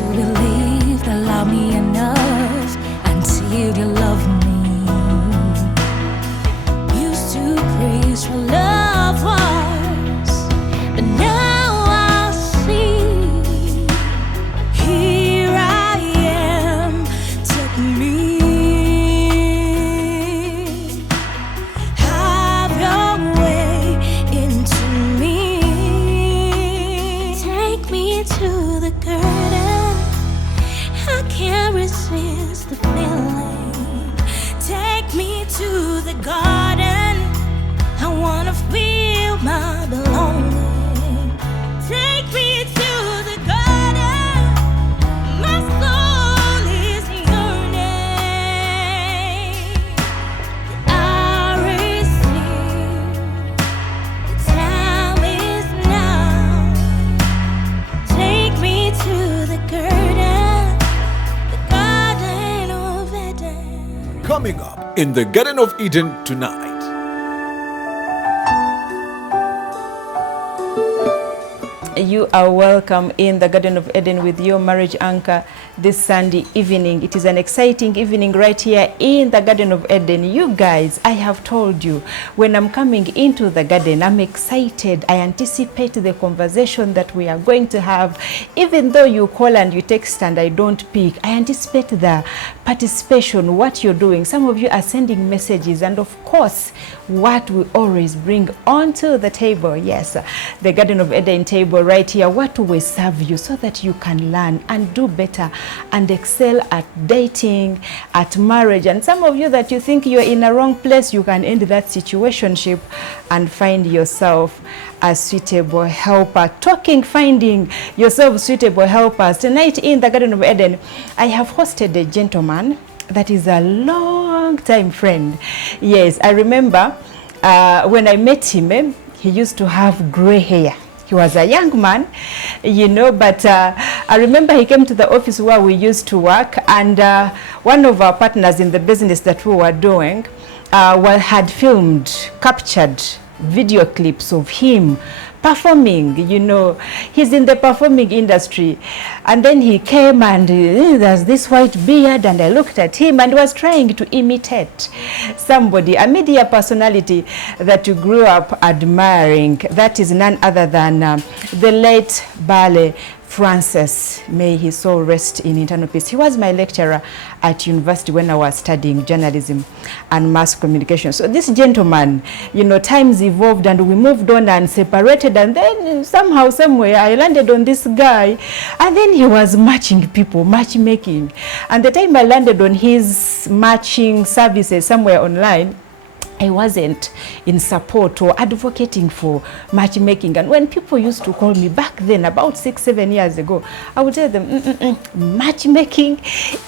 to believe that love me enough until you love me. Used to praise for love was, but now I see. Here I am, take me. Have your way into me. Take me to the garden. I can't resist the feeling. Take me to the garden. I wanna feel my belonging. Take me to the garden. My soul is yearning. I receive. The time is now. Take me to the garden of Eden. Coming up in the Garden of Eden tonight. You are welcome in the Garden of Eden with your marriage anchor this Sunday evening. It is an exciting evening right here in the Garden of Eden. You guys, I have told you, when I'm coming into the garden, I'm excited. I anticipate the conversation that we are going to have. Even though you call and you text and I don't pick, I anticipate the participation, what you're doing. Some of you are sending messages, and of course, what we always bring onto the table. Yes, the Garden of Eden table right here. What we serve you so that you can learn and do better and excel at dating, at marriage. And some of you that you think you're in a wrong place, you can end that situationship and find yourself a suitable helper. Finding yourself suitable helpers. Tonight in the Garden of Eden, I have hosted a gentleman that is a long time friend. Yes, I remember when I met him, he used to have gray hair. He was a young man, you know, but I remember he came to the office where we used to work, and one of our partners in the business that we were doing had captured video clips of him performing. You know, he's in the performing industry, and then he came and there's this white beard, and I looked at him and was trying to imitate somebody, a media personality that you grew up admiring. That is none other than the late Bale Francis, may his soul rest in eternal peace. He was my lecturer at university when I was studying journalism and mass communication. So this gentleman, you know, times evolved and we moved on and separated, and then somehow, somewhere, I landed on this guy, and then he was matchmaking. And the time I landed on his matching services somewhere online, I wasn't in support or advocating for matchmaking. And when people used to call me back then, about 6-7 years ago, I would tell them, matchmaking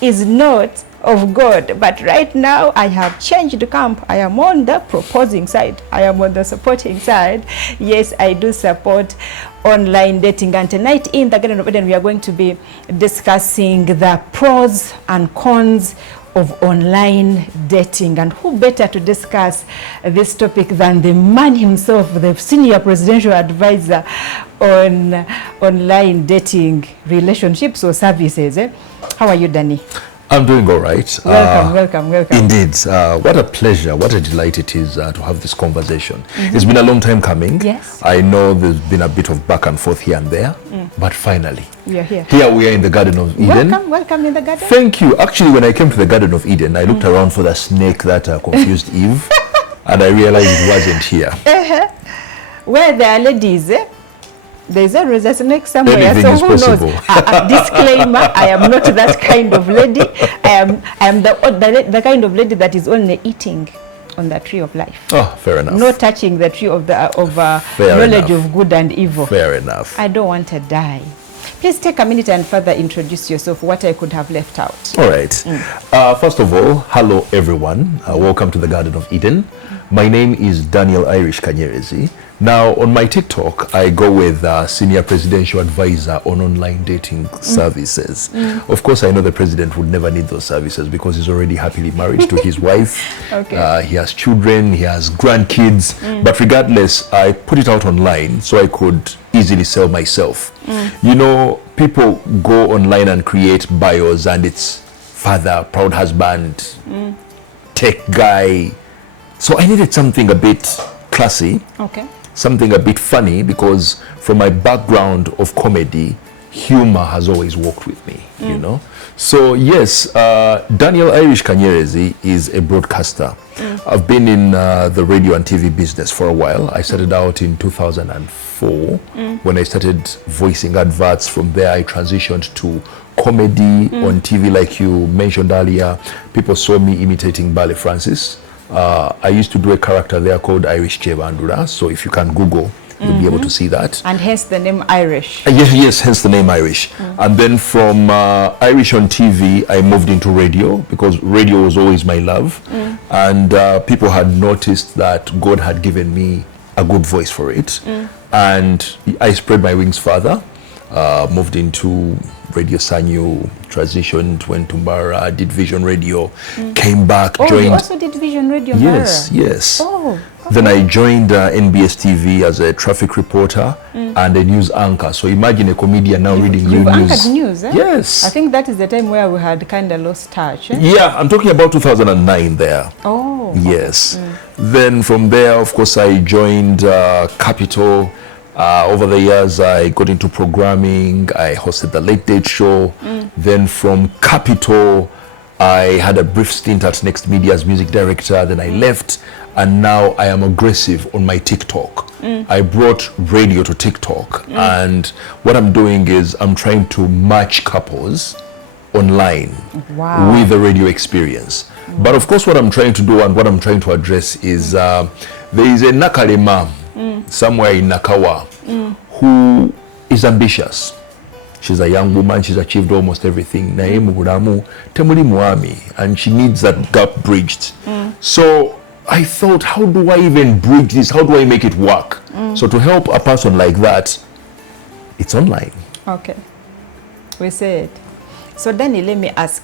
is not of God. But right now, I have changed camp. I am on the proposing side. I am on the supporting side. Yes, I do support online dating. And tonight in the Garden of Eden, we are going to be discussing the pros and cons of online dating. And who better to discuss this topic than the man himself, the senior presidential advisor on online dating, relationships or services. How are you, Danny? I'm doing all right. Welcome. Indeed. What a pleasure, what a delight it is to have this conversation. It's been a long time coming. Yes. I know there's been a bit of back and forth here and there, but finally, you're here. Here we are in the Garden of Eden. Welcome in the garden. Thank you. Actually, when I came to the Garden of Eden, I looked around for the snake that confused Eve, and I realized it wasn't here. Where there are ladies, there's always a snake somewhere. Anything so is who possible. knows? Disclaimer, I am not that kind of lady. I am the kind of lady that is only eating on the tree of life. Oh, fair enough. No touching the tree of Fair knowledge enough. of good and evil. Fair enough. I don't want to die. Please take a minute and further introduce yourself, what I could have left out. All right. First of all, hello everyone. Welcome to the Garden of Eden. My name is Daniel Irish Kanyerezi. Now, on my TikTok, I go with Senior Presidential Advisor on Online Dating Services. Of course, I know the president would never need those services because he's already happily married to his wife. Okay. He has children, he has grandkids. But regardless, I put it out online so I could easily sell myself. You know, people go online and create bios, and it's father, proud husband, tech guy. So I needed something a bit classy, something a bit funny, because from my background of comedy, humor has always worked with me, you know. So yes, Daniel Irish Kanyerezi is a broadcaster. I've been in the radio and TV business for a while. I started out in 2004 when I started voicing adverts. From there I transitioned to comedy on TV, like you mentioned earlier. People saw me imitating Bale Francis. I used to do a character there called Irish Kanyerezi. So if you can Google, you'll be able to see that. And hence the name Irish. Yes, hence the name Irish. And then from Irish on TV, I moved into radio, because radio was always my love. And people had noticed that God had given me a good voice for it. And I spread my wings further, moved into Radio Sanyu, transitioned, went to Mbara, did Vision Radio, came back, joined. You also did Vision Radio? Yes. Oh. Then I joined NBS TV as a traffic reporter and a news anchor. So imagine a comedian now reading real news. You've anchored news, eh? Yes. I think that is the time where we had kind of lost touch. Eh? Yeah, I'm talking about 2009 there. Oh. Yes. Then from there, of course, I joined Capital. Over the years, I got into programming. I hosted the Late Date Show. Then from Capital, I had a brief stint at Next Media as music director. Then I left. And now I am aggressive on my TikTok. I brought radio to TikTok. And what I'm doing is I'm trying to match couples online with the radio experience. But of course, what I'm trying to do and what I'm trying to address is there is a Nakalema somewhere in Nakawa who is ambitious. She's a young woman. She's achieved almost everything. And she needs that gap bridged. So I thought, how do I even bridge this? How do I make it work? So to help a person like that, it's online. Okay. We say it. So Danny, let me ask.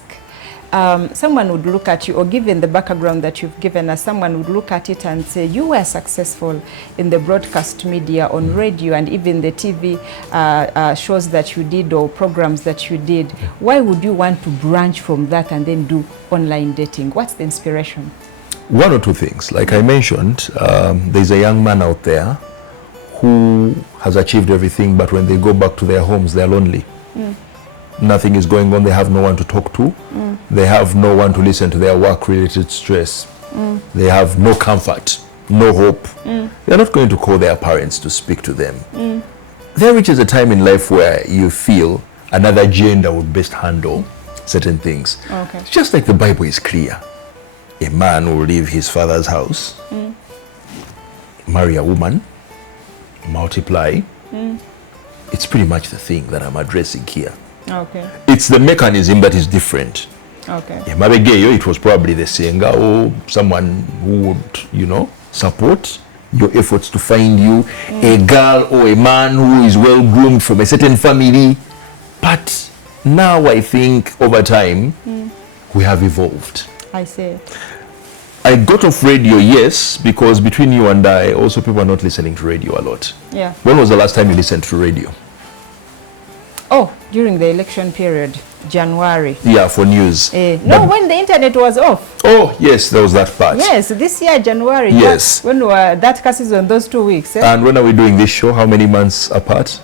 Someone would look at you, or given the background that you've given us, someone would look at it and say, you were successful in the broadcast media, on radio, and even the TV shows that you did, or programs that you did. Why would you want to branch from that and then do online dating? What's the inspiration? One or two things. Like I mentioned, there's a young man out there who has achieved everything, but when they go back to their homes, they're lonely. Nothing is going on. They have no one to talk to. They have no one to listen to their work-related stress. They have no comfort, no hope. They're not going to call their parents to speak to them. There reaches a time in life where you feel another gender would best handle certain things. Okay. Just like the Bible is clear. A man will leave his father's house, marry a woman, multiply. It's pretty much the thing that I'm addressing here. Okay. It's the mechanism that is different. Okay. It was probably the singer or someone who would, you know, support your efforts to find you a girl or a man who is well groomed from a certain family. But now I think over time we have evolved. I see. I got off radio, yes, because between you and I, also people are not listening to radio a lot. Yeah. When was the last time you listened to radio? Oh, during the election period, January. Yeah, for news. No, when the internet was off. Oh, yes, there was that part. Yes, this year, January. Yes. When that passes on those 2 weeks. And when are we doing this show? How many months apart?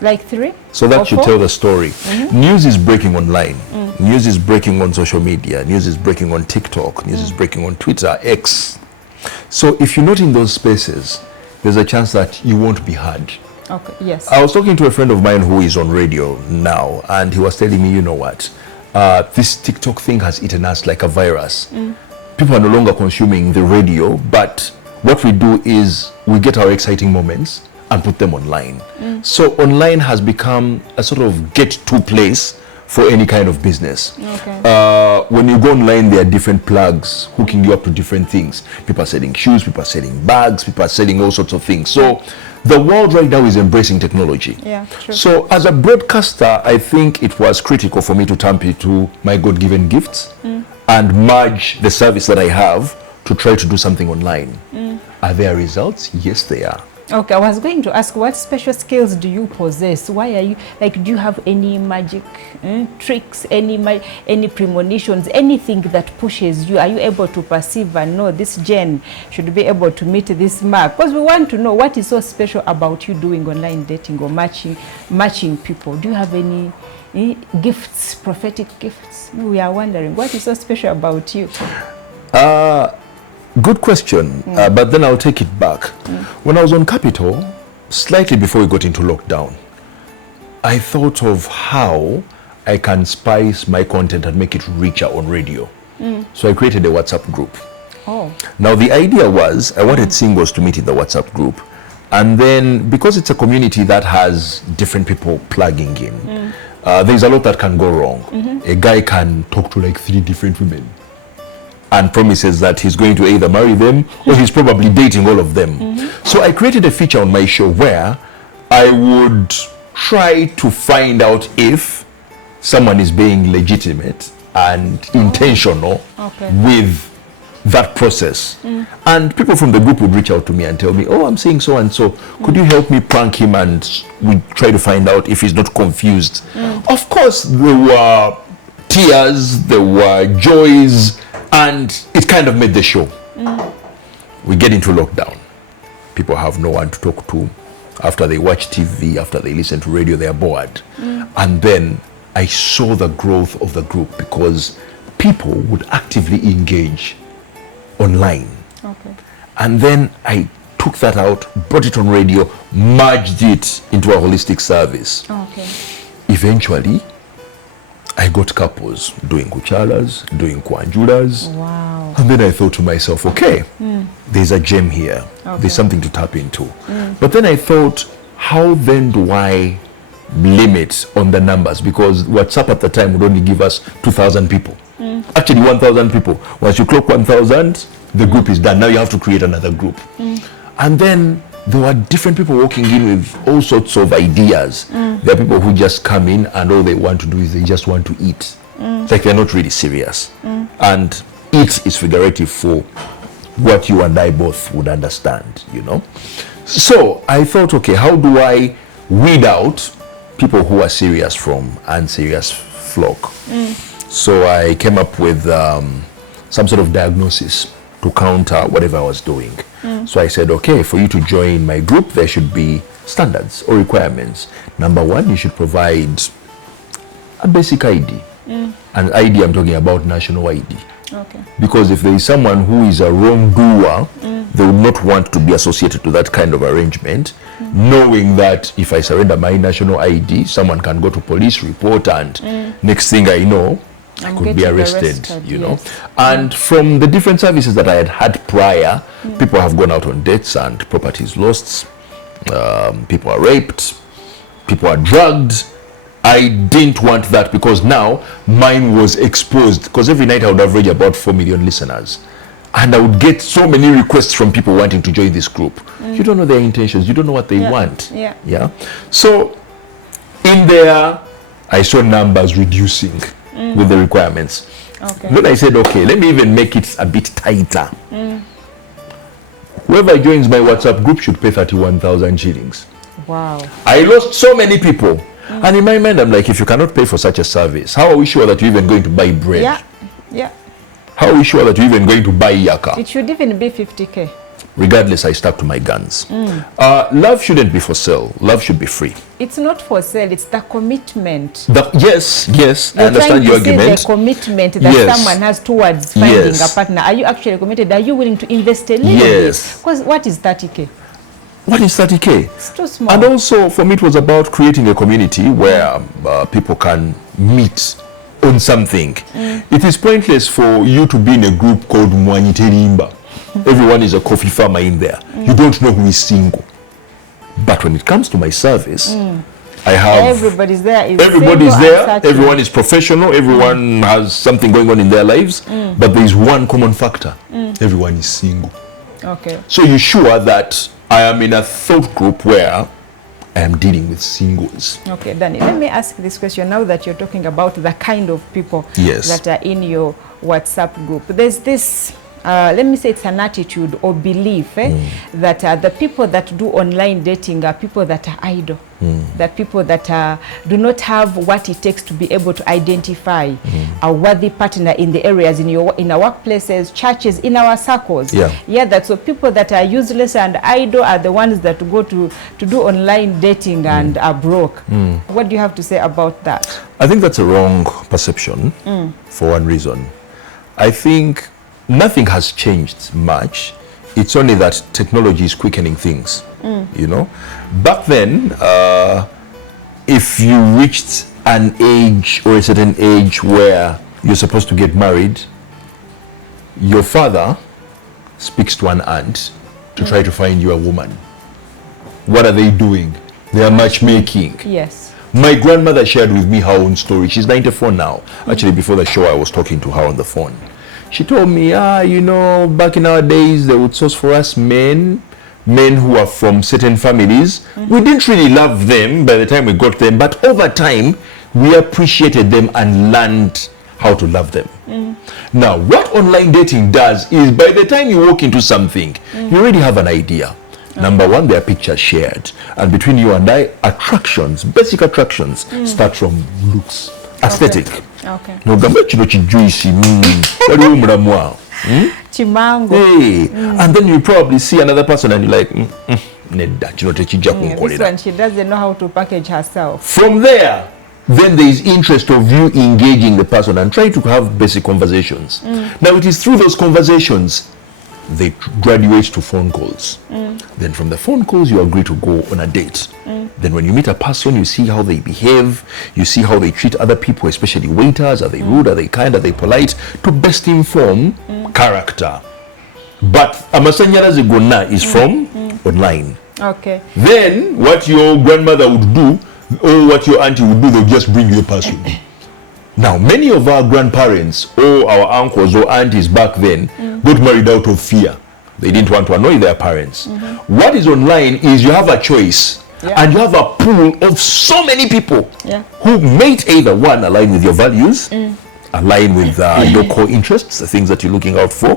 Like 3. So that should 4? tell the story. News is breaking online. News is breaking on social media. News is breaking on TikTok. News is breaking on Twitter, X. So if you're not in those spaces, there's a chance that you won't be heard. Okay, yes. I was talking to a friend of mine who is on radio now, and he was telling me, you know what, this TikTok thing has eaten us like a virus. People are no longer consuming the radio, but what we do is we get our exciting moments and put them online. So online has become a sort of get-to place for any kind of business. Okay. When you go online, there are different plugs hooking you up to different things. People are selling shoes, people are selling bags, people are selling all sorts of things. So the world right now is embracing technology. Yeah, true. So as a broadcaster, I think it was critical for me to tap into my God-given gifts and merge the service that I have to try to do something online. Are there results? Yes, they are. Okay, I was going to ask, what special skills do you possess? Why are you, like, do you have any magic tricks, any premonitions, anything that pushes you? Are you able to perceive and know this gen should be able to meet this mark? Because we want to know what is so special about you doing online dating or matching people. Do you have any gifts, prophetic gifts? We are wondering, what is so special about you? Good question, but then I'll take it back. When I was on Capitol, slightly before we got into lockdown, I thought of how I can spice my content and make it richer on radio. So I created a WhatsApp group. Oh. Now the idea was I wanted singles to meet in the WhatsApp group, and then because it's a community that has different people plugging in, there's a lot that can go wrong. A guy can talk to like 3 different women and promises that he's going to either marry them or he's probably dating all of them. So I created a feature on my show where I would try to find out if someone is being legitimate and intentional with that process. And people from the group would reach out to me and tell me, oh, I'm seeing so and so, could you help me prank him? And we try to find out if he's not confused. Of course, there were tears, there were joys, and it kind of made the show. We get into lockdown. People have no one to talk to. After they watch TV, after they listen to radio, they are bored. And then I saw the growth of the group because people would actively engage online. Okay. And then I took that out, brought it on radio, merged it into a holistic service. Okay. Eventually, I got couples doing kuchalas, doing kwanjulas. Wow. And then I thought to myself, okay, there's a gem here. There's something to tap into. But then I thought, how then do I limit on the numbers? Because WhatsApp at the time would only give us 2,000 people. Actually, 1,000 people. Once you clock 1,000, the group is done. Now you have to create another group. And then there were different people walking in with all sorts of ideas. There are people who just come in and all they want to do is they just want to eat. It's like they're not really serious. And eat is figurative for what you and I both would understand, you know. So I thought, okay, how do I weed out people who are serious from unserious flock? So I came up with some sort of diagnosis to counter whatever I was doing. So I said, okay, for you to join my group, there should be standards or requirements. Number 1, you should provide a basic ID. And ID, I'm talking about national ID. Okay. Because if there is someone who is a wrongdoer, they would not want to be associated to that kind of arrangement, knowing that if I surrender my national ID, someone can go to police report and next thing I know, I could be arrested, you know. And from the different services that I had had prior, people have gone out on deaths and properties lost, people are raped, people are drugged. I didn't want that because now mine was exposed, because every night I would average about 4 million listeners. And I would get so many requests from people wanting to join this group. You don't know their intentions, you don't know what they want. Yeah. So in there, I saw numbers reducing with the requirements. Okay. Then I said, okay, let me even make it a bit tighter. Whoever joins my WhatsApp group should pay 31,000 shillings. Wow. I lost so many people. And in my mind, I'm like, if you cannot pay for such a service, how are we sure that you're even going to buy bread? Yeah. How are we sure that you're even going to buy yaka? It should even be 50K. Regardless, I stuck to my guns. Love shouldn't be for sale. Love should be free. It's not for sale, it's the commitment. Yes, I You're understand your trying to see argument. the commitment that someone has towards finding a partner. Are you actually committed? Are you willing to invest a little bit? Because what is 30K? What is 30K? It's too small. And also, for me, it was about creating a community where people can meet on something. It is pointless for you to be in a group called Mwanyiterimba. Everyone is a coffee farmer in there. You don't know who is single. But when it comes to my service, I have... Everybody's there. Everybody's there. Everyone is professional. Everyone has something going on in their lives. But there is one common factor. Everyone is single. Okay. So you're sure that I am in a thought group where I am dealing with singles. Okay, Danny, let me ask this question now that you're talking about the kind of people that are in your WhatsApp group. There's this let me say it's an attitude or belief that the people that do online dating are people that are idle, that people that do not have what it takes to be able to identify a worthy partner in the areas, in our workplaces, churches, in our circles. Yeah, that's so people that are useless and idle are the ones that go to do online dating and are broke. What do you have to say about that? I think that's a wrong perception for one reason. I think nothing has changed much. It's only that technology is quickening things. You know, back then, if you reached an age or a certain age where you're supposed to get married, your father speaks to an aunt to try to find you a woman. What are they doing? They are matchmaking. Yes. My grandmother shared with me her own story. She's 94 now. Actually, before the show, I was talking to her on the phone. She told me, you know, back in our days, they would source for us men who are from certain families. We didn't really love them by the time we got them, but over time, we appreciated them and learned how to love them. Now, what online dating does is by the time you walk into something, you already have an idea. Number one, there are pictures shared. And between you and I, attractions, basic attractions, start from looks, aesthetic. Okay. No, gamba chino chijuisi, wali umuramwa. Chimango. Hey, and then you probably see another person and you're like, nedda chino techija This kunkolera. one, she doesn't know how to package herself. From there, then there is interest of you engaging the person and trying to have basic conversations. Now it is through those conversations they graduate to phone calls. Then from the phone calls you agree to go on a date. Then when you meet a person, you see how they behave, you see how they treat other people, especially waiters. Are they rude, are they kind, are they polite, to best inform character. But amasanyalaze gonna is from online. Okay. Then what your grandmother would do or what your auntie would do, they'll just bring you the person. Now, many of our grandparents or our uncles or aunties back then got married out of fear. They didn't want to annoy their parents. What is online is you have a choice and you have a pool of so many people who may either one align with your values, align with your core interests, the things that you're looking out for.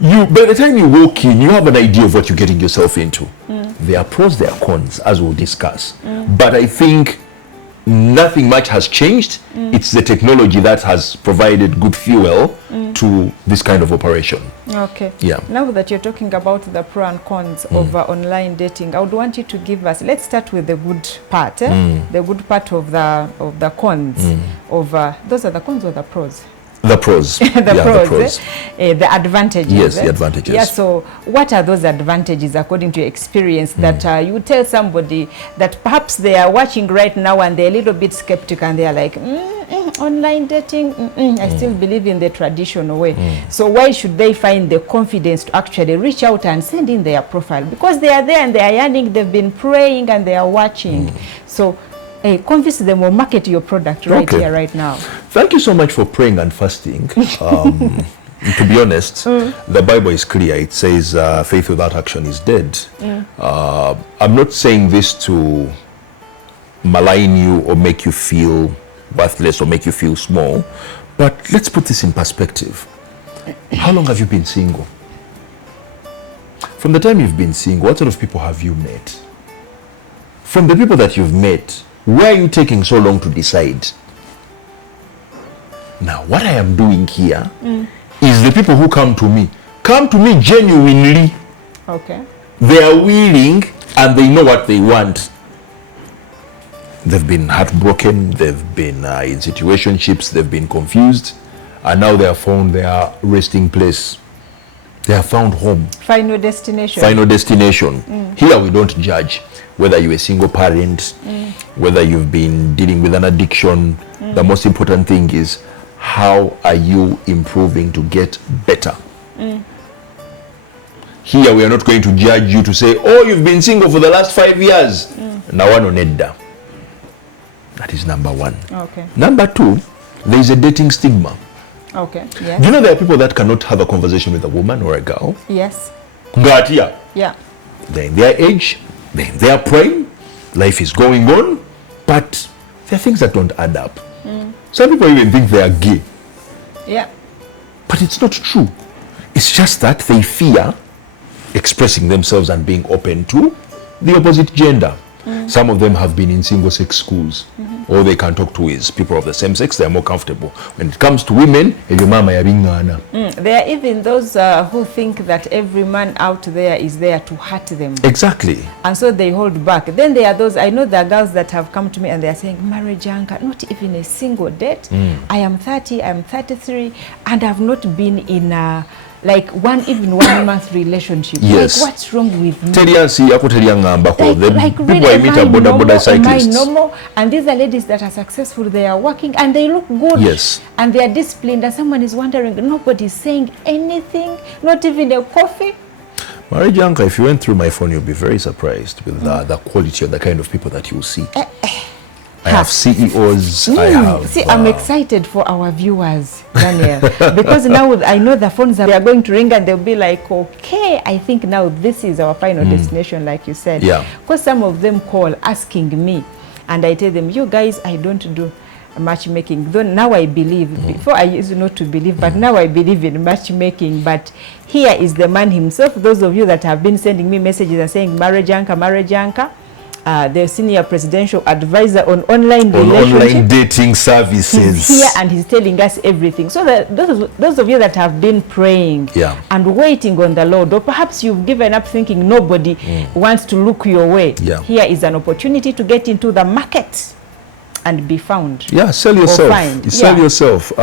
By the time you walk in, you have an idea of what you're getting yourself into. There are pros, there are cons, as we'll discuss. But I think nothing much has changed. It's the technology that has provided good fuel to this kind of operation. Okay. Yeah. Now that you're talking about the pro and cons of online dating, I would want you to give us, let's start with the good part. The good part of the cons of those are the cons or the pros? The pros. The pros. The advantages. Yes, the advantages. Yeah, so what are those advantages according to your experience that you tell somebody that perhaps they are watching right now and they're a little bit skeptical and they're like, online dating, I still believe in the traditional way. So why should they find the confidence to actually reach out and send in their profile? Because they are there and they are yearning, they've been praying and they are watching. So convince them or market your product right here, right now. Thank you so much for praying and fasting. To be honest, the Bible is clear. It says faith without action is dead. I'm not saying this to malign you or make you feel worthless or make you feel small, but let's put this in perspective. How long have you been single? From the time you've been single, what sort of people have you met? From the people that you've met, why are you taking so long to decide? Now, what I am doing here is the people who come to me genuinely. Okay. They are willing and they know what they want. They've been heartbroken, they've been in situationships, they've been confused, and now they have found their resting place. They have found home. Final destination. Final destination. Here we don't judge whether you're a single parent, whether you've been dealing with an addiction. The most important thing is, how are you improving to get better? Here we are not going to judge you to say, oh, you've been single for the last 5 years. Now one on Edda. That is number one. Okay. Number two, there is a dating stigma. Okay. Do Yes. you know there are people that cannot have a conversation with a woman or a girl? Yes. Ngatia. Yeah. They're in their age, they're in their prime, life is going on, but there are things that don't add up. Some people even think they are gay, Yeah. but it's not true. It's just that they fear expressing themselves and being open to the opposite gender. Some of them have been in single-sex schools. All they can talk to is people of the same sex. They're more comfortable. When it comes to women, There are even those who think that every man out there is there to hurt them. exactly. And so they hold back. Then there are those, I know there are girls that have come to me and they are saying, marriage anchor, not even a single date. I am 30, I am 33, and I've not been in a, like one month relationship. Yes. Like, what's wrong with me? Like People really, I meet are border cyclists. am I normal? And these are ladies that are successful, they are working and they look good. Yes. And they are disciplined. And someone is wondering, nobody's saying anything, not even a coffee. Marriage Anchor, if you went through my phone, you'll be very surprised with the quality of the kind of people that you'll see. I have CEOs. I have. See, I'm excited for our viewers, Daniel, because now I know the phones are going to ring and they'll be like, okay, I think now this is our final destination, like you said. Yeah. Because some of them call asking me, and I tell them, you guys, I don't do matchmaking. Though now I believe. Before I used not to believe, but now I believe in matchmaking. But here is the man himself. Those of you that have been sending me messages and saying, marriage anchor. The senior presidential advisor on online online dating services. He's here and he's telling us everything. So that those of you that have been praying and waiting on the Lord, or perhaps you've given up thinking nobody wants to look your way, here is an opportunity to get into the market and be found. Yeah, sell yourself. Sell yourself.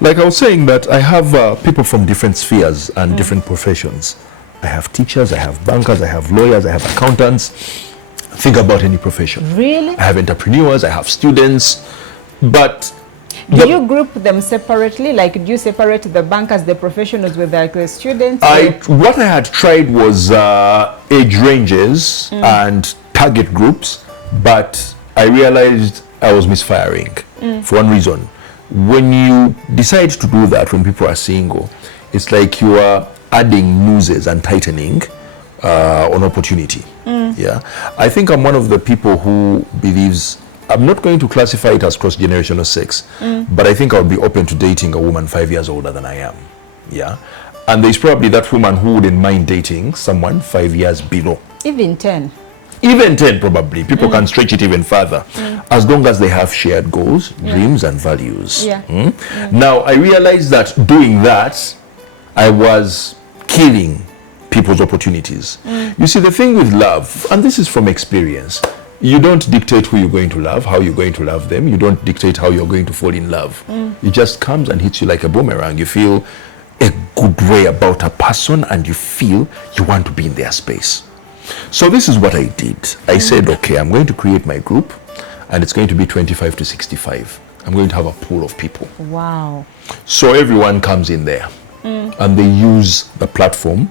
Like I was saying, that I have people from different spheres and different professions. I have teachers, I have bankers, I have lawyers, I have accountants. Think about any profession. Really? I have entrepreneurs, I have students, but do you group them separately? Like, do you separate the bankers, the professionals with like the students? What I had tried was age ranges and target groups, but I realized I was misfiring for one reason. When you decide to do that, when people are single, it's like you are adding nooses and tightening on opportunity. Yeah, I think I'm one of the people who believes, I'm not going to classify it as cross-generational sex, but I think I'll be open to dating a woman 5 years older than I am. Yeah, and there's probably that woman who wouldn't mind dating someone 5 years below. Even 10. Even 10 probably. People can stretch it even further, as long as they have shared goals, dreams and values. Now, I realized that doing that, I was killing people's opportunities. You see, the thing with love, and this is from experience, you don't dictate who you're going to love, how you're going to love them. You don't dictate how you're going to fall in love. It just comes and hits you like a boomerang. You feel a good way about a person and you feel you want to be in their space. So this is what I did. I said, okay, I'm going to create my group and it's going to be 25 to 65. I'm going to have a pool of people. Wow. So everyone comes in there and they use the platform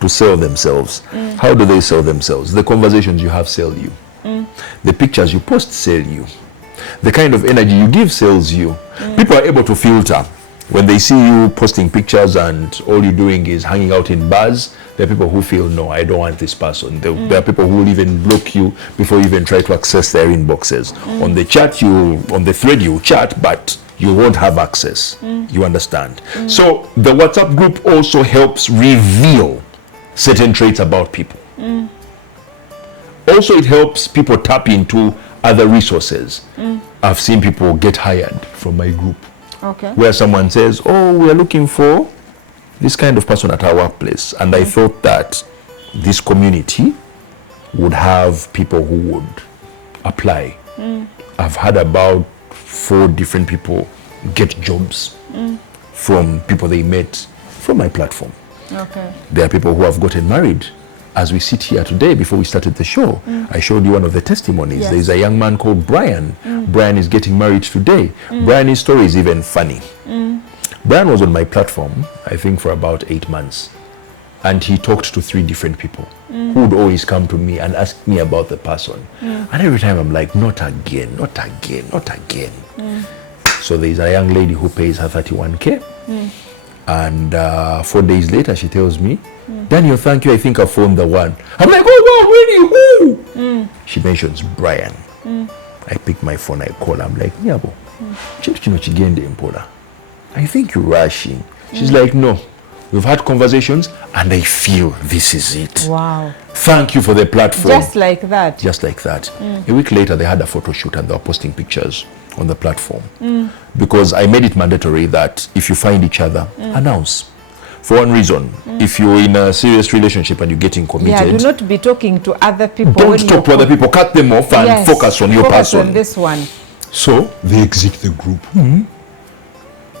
to sell themselves. How do they sell themselves? The conversations you have sell you. The pictures you post sell you. The kind of energy you give sells you. People are able to filter. When they see you posting pictures and all you're doing is hanging out in bars, there are people who feel, no, I don't want this person. There are people who will even block you before you even try to access their inboxes. On the chat, on the thread you chat, but you won't have access. You understand? So the WhatsApp group also helps reveal certain traits about people. Also, it helps people tap into other resources. I've seen people get hired from my group. Okay. Where someone says, oh, we are looking for this kind of person at our workplace. And I thought that this community would have people who would apply. I've had about 4 different people get jobs from people they met from my platform. Okay. There are people who have gotten married. As we sit here today, before we started the show, I showed you one of the testimonies. Yes. There's a young man called Brian. Brian is getting married today. Brian's story is even funny. Brian was on my platform, I think, for about 8 months. And he talked to 3 different people who would always come to me and ask me about the person. And every time I'm like, not again, not again, not again. So there's a young lady who pays her 31K. And 4 days later, she tells me, Daniel, thank you, I think I found the one. I'm like, oh, wow, really, who? She mentions Brian. I pick my phone, I call, I'm like, Nyabo, I think you're rushing. She's like, no, We've had conversations, and I feel this is it. Wow. Thank you for the platform. Just like that. Just like that. A week later, they had a photo shoot and they were posting pictures on the platform. Because I made it mandatory that if you find each other, announce. For one reason, if you're in a serious relationship and you're getting committed, Yeah, do not be talking to other people. don't talk to other people. Cut them off and Yes, focus on your focus person. on this one. So they exit the group.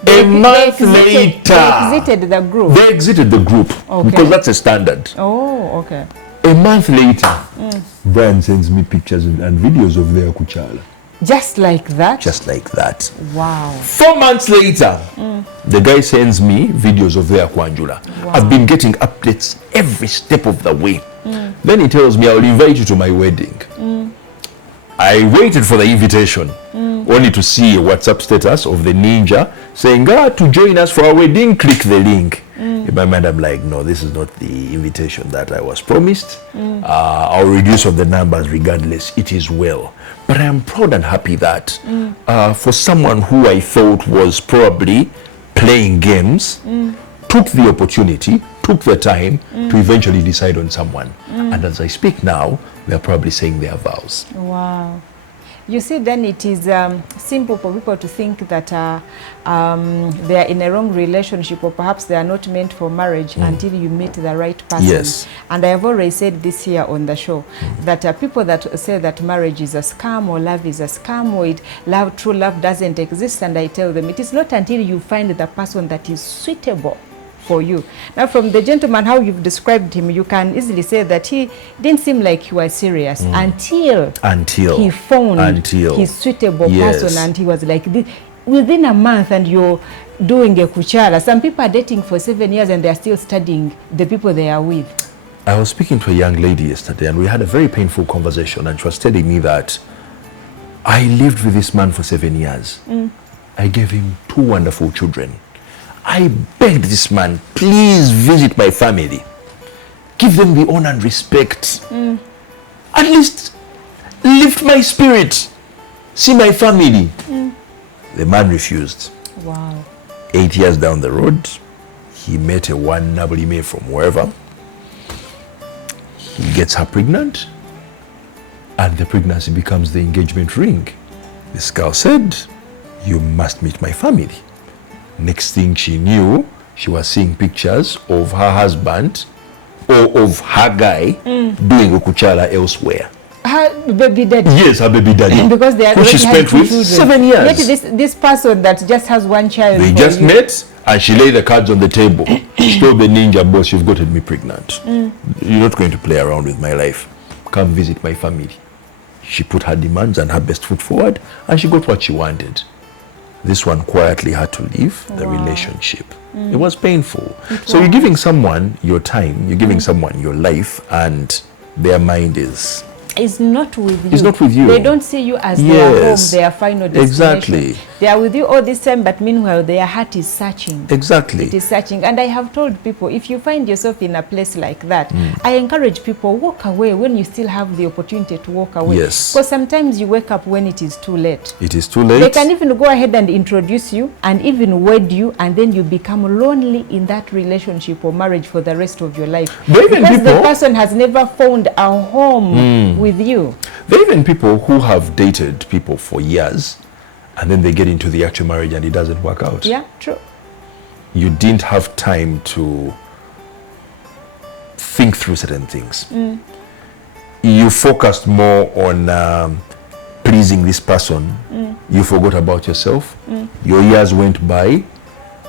They A month exited- later, They exited the group. they exited the group Okay. because that's a standard. Oh, okay. A month later, Brian sends me pictures and videos of their kuchala. Just like that? Just like that. Wow. 4 months later, the guy sends me videos of their kwanjula. I've been getting updates every step of the way. Then he tells me, I will invite you to my wedding. I waited for the invitation, only to see a WhatsApp status of the ninja saying, to join us for our wedding, click the link. In my mind, I'm like, no, this is not the invitation that I was promised. I'll reduce on the numbers regardless. It is well. But I am proud and happy that for someone who I thought was probably playing games, took the opportunity, took the time to eventually decide on someone. And as I speak now, they're probably saying their vows. Wow. You see, then it is simple for people to think that they are in a wrong relationship, or perhaps they are not meant for marriage until you meet the right person. Yes. And I have already said this here on the show, that people that say that marriage is a scam or love is a scam or true love doesn't exist, and I tell them it is not until you find the person that is suitable for you. Now, from the gentleman, how you've described him, you can easily say that he didn't seem like he was serious until he found his suitable person, and he was like this within a month, and you're doing a kuchala. Some people are dating for 7 years and they're still studying the people they are with. I was speaking to a young lady yesterday, and we had a very painful conversation, and she was telling me that I lived with this man for 7 years. I gave him 2 wonderful children. I begged this man, please visit my family. Give them the honor and respect. At least lift my spirit. See my family. The man refused. Wow. 8 years down the road, he met a one Nabulime from wherever. He gets her pregnant, and the pregnancy becomes the engagement ring. This girl said, you must meet my family. Next thing she knew, she was seeing pictures of her husband or of her guy doing ukuchala elsewhere. Her baby daddy. Yes, her baby daddy. Because they are who she spent with 7 years. Yet this person that just has 1 child. They just met, and she laid the cards on the table. She told the ninja boss, you've gotten me pregnant. You're not going to play around with my life. Come visit my family. She put her demands and her best foot forward, and she got what she wanted. This one quietly had to leave the relationship. It was painful. So you're giving someone your time, you're giving someone your life, and their mind is not with you. It's not with you. They don't see you as their home, their final destination. Exactly. They are with you all this time, but meanwhile their heart is searching. Exactly. It is searching. And I have told people, if you find yourself in a place like that, I encourage people, walk away when you still have the opportunity to walk away. Yes. Because sometimes you wake up when it is too late. It is too late. They can even go ahead and introduce you and even wed you, and then you become lonely in that relationship or marriage for the rest of your life. But even because people, the person has never found a home with you. There are even people who have dated people for years, and then they get into the actual marriage and it doesn't work out. Yeah, true. You didn't have time to think through certain things. You focused more on pleasing this person. You forgot about yourself. Your years went by,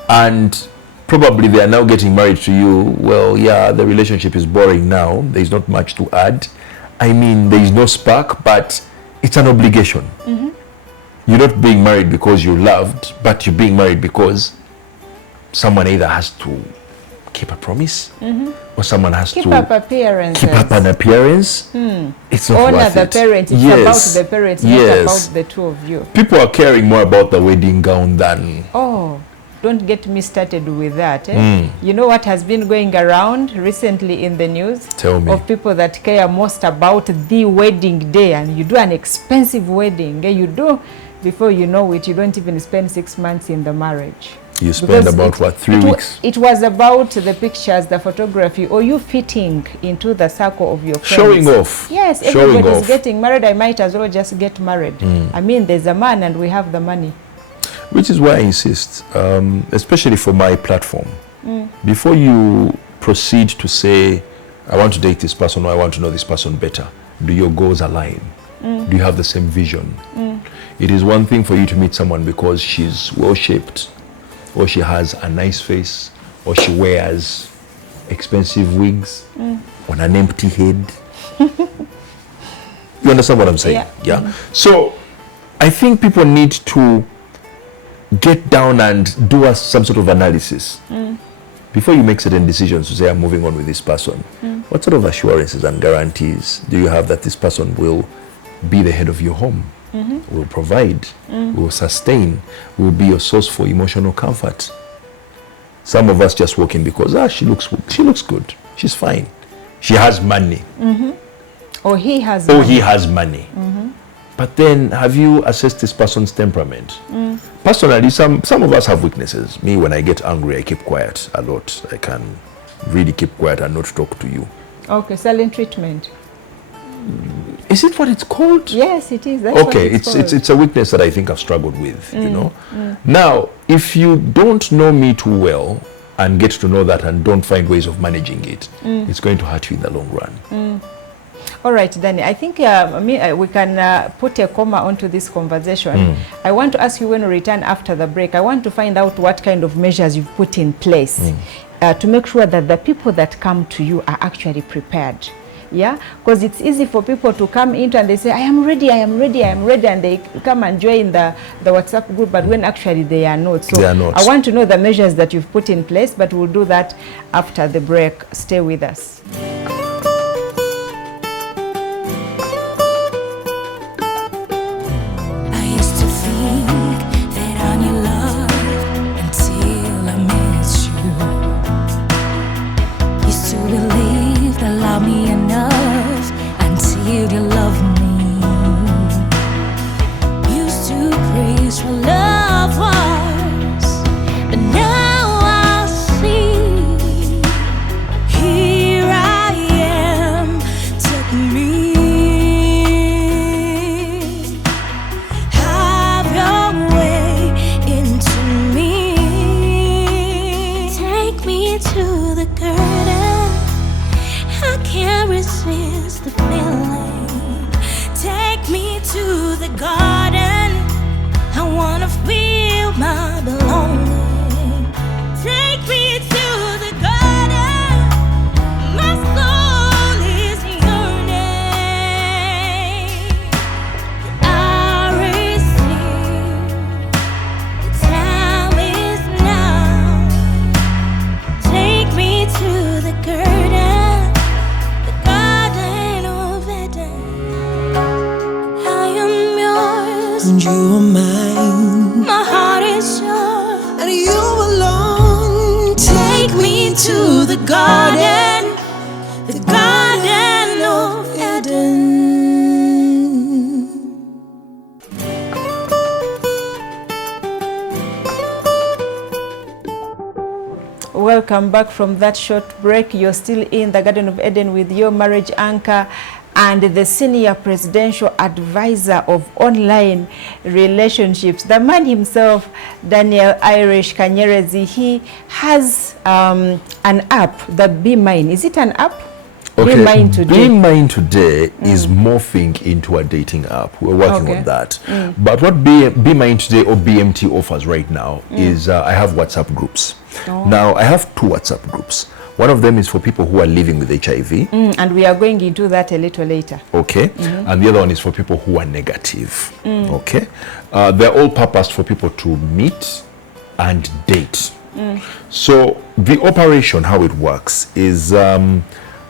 and probably they are now getting married to you. Well, yeah, the relationship is boring now. There's not much to add. I mean, there is no spark, but it's an obligation. You're not being married because you loved, but you're being married because someone either has to keep a promise or someone has Keep to up appearances. keep up an appearance. It's not Honor worth the it. parents. It's Yes. about the parents, Yes. not about the two of you. People are caring more about the wedding gown than Oh, don't get me started with that. You know what has been going around recently in the news? Tell me. Of people that care most about the wedding day, and you do an expensive wedding. You do, before you know it, you don't even spend 6 months in the marriage. You spend Because about, what, 3 weeks? It was about the pictures, the photography, or you fitting into the circle of your friends. Showing off. Yes, Showing everybody's off. getting married. I might as well just get married. I mean, there's a man and we have the money. Which is why I insist, especially for my platform, before you proceed to say, I want to date this person or I want to know this person better, do your goals align? Do you have the same vision? It is one thing for you to meet someone because she's well-shaped, or she has a nice face, or she wears expensive wigs on an empty head. You understand what I'm saying? Yeah. So I think people need to get down and do some sort of analysis before you make certain decisions to say, I'm moving on with this person. What sort of assurances and guarantees do you have that this person will be the head of your home, will provide, will sustain, will be your source for emotional comfort? Some of us just walk in because she looks good, she's fine, she has money, Or he has or money. he has money. But then, have you assessed this person's temperament? Personally, some of us have weaknesses. Me, when I get angry, I keep quiet a lot. I can really keep quiet and not talk to you. Okay, silent treatment. Is it what it's called? Yes, it is. That's what Okay, it's called. it's a weakness that I think I've struggled with, you know. Now, if you don't know me too well and get to know that and don't find ways of managing it, it's going to hurt you in the long run. All right, Danny, I think we can put a comma onto this conversation. I want to ask you, when we return after the break, I want to find out what kind of measures you've put in place to make sure that the people that come to you are actually prepared. Yeah, because it's easy for people to come into and they say, I am ready, and they come and join the WhatsApp group, but when actually they are not. So They are not. I want to know the measures that you've put in place, but we'll do that after the break. Stay with us. I used to think that I knew love until I met you. Used to believe that love me enough until you love me. Used to praise for love was, but now I see. Here I am, take me. Have your way into me. Take me to the curtain. I can't resist the feeling. Take me to the garden. I wanna feel my belonging. Take me to the garden. My soul is yearning. I receive. The time is now. Take me to the garden of Eden. I am yours, And you are mine, my heart is yours. and you belong. Take me to the garden of Eden. Welcome back from that short break. You're still in the Garden of Eden with your marriage anchor and the senior presidential advisor of online relationships, the man himself, Daniel Irish Kanyerezi. He has an app, the Be Mine. Is it an app? Okay, Be Mine today. Be Mine today is morphing into a dating app. We're working Okay. on that. But what Be Mine today, or BMT, offers right now is I have WhatsApp groups. Now, I have 2 WhatsApp groups. One of them is for people who are living with HIV. And we are going into that a little later. Okay, and the other one is for people who are negative. Okay, they're all purposed for people to meet and date. So the operation, how it works is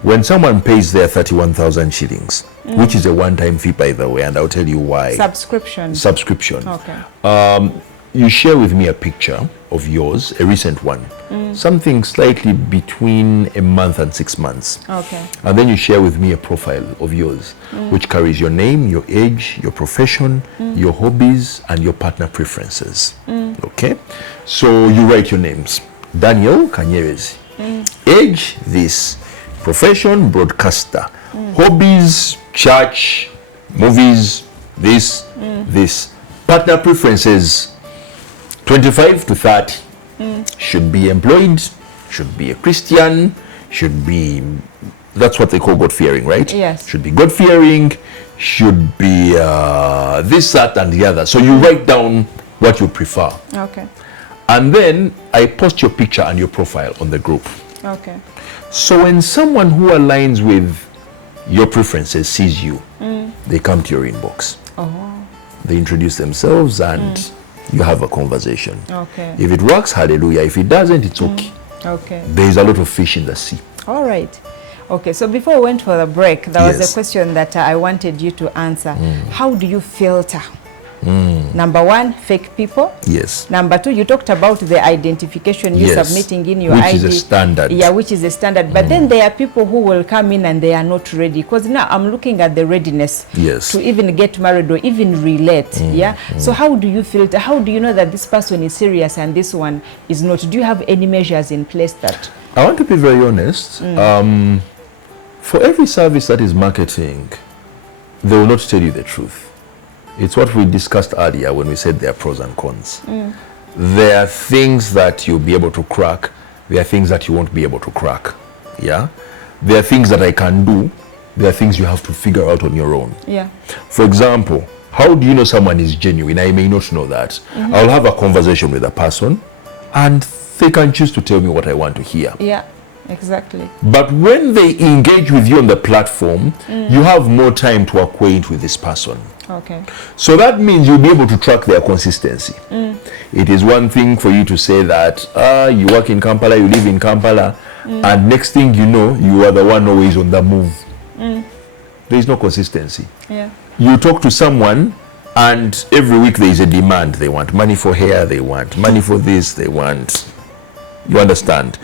when someone pays their 31,000 shillings, which is a one-time fee, by the way, and I'll tell you why. Subscription. Subscription. Okay. You share with me a picture of yours, a recent one, something slightly between a month and 6 months. Okay. And then you share with me a profile of yours, which carries your name, your age, your profession, your hobbies, and your partner preferences. Okay, so you write your names. Daniel Kanyerezi. Age, this. Profession, broadcaster. Hobbies, church, movies, this, this. Partner preferences, 25 to 30. Should be employed, should be a Christian, should be, that's what they call God-fearing, right? Yes. Should be God-fearing, should be this, that, and the other. So you write down what you prefer. Okay. And then I post your picture and your profile on the group. Okay. So when someone who aligns with your preferences sees you, they come to your inbox. Oh. They introduce themselves and you have a conversation. Okay. If it works, hallelujah. If it doesn't, it's okay. Okay. There is a lot of fish in the sea. All right. Okay, so before we went for the break, there was Yes. a question that I wanted you to answer. How do you filter? Number one, fake people. Yes. Number two, you talked about the identification you Yes. submitting in your Which ID. is a standard. Yeah, which is a standard. But then there are people who will come in and they are not ready. Because now I'm looking at the readiness Yes. to even get married or even relate. Yeah. So how do you filter? How do you know that this person is serious and this one is not? Do you have any measures in place that? I want to be very honest. For every service that is marketing, they will not tell you the truth. It's what we discussed earlier when we said there are pros and cons. There are things that you'll be able to crack. There are things that you won't be able to crack. Yeah. There are things that I can do. There are things you have to figure out on your own. Yeah. For example, how do you know someone is genuine? I may not know that. I'll have a conversation with a person and they can choose to tell me what I want to hear. Yeah. Exactly. But when they engage with you on the platform, you have more time to acquaint with this person. Okay. So that means you'll be able to track their consistency. It is one thing for you to say that you work in Kampala, you live in Kampala, and next thing you know, you are the one always on the move. There is no consistency. Yeah. You talk to someone and every week there is a demand. They want money for hair, they want money for this, they want, you understand?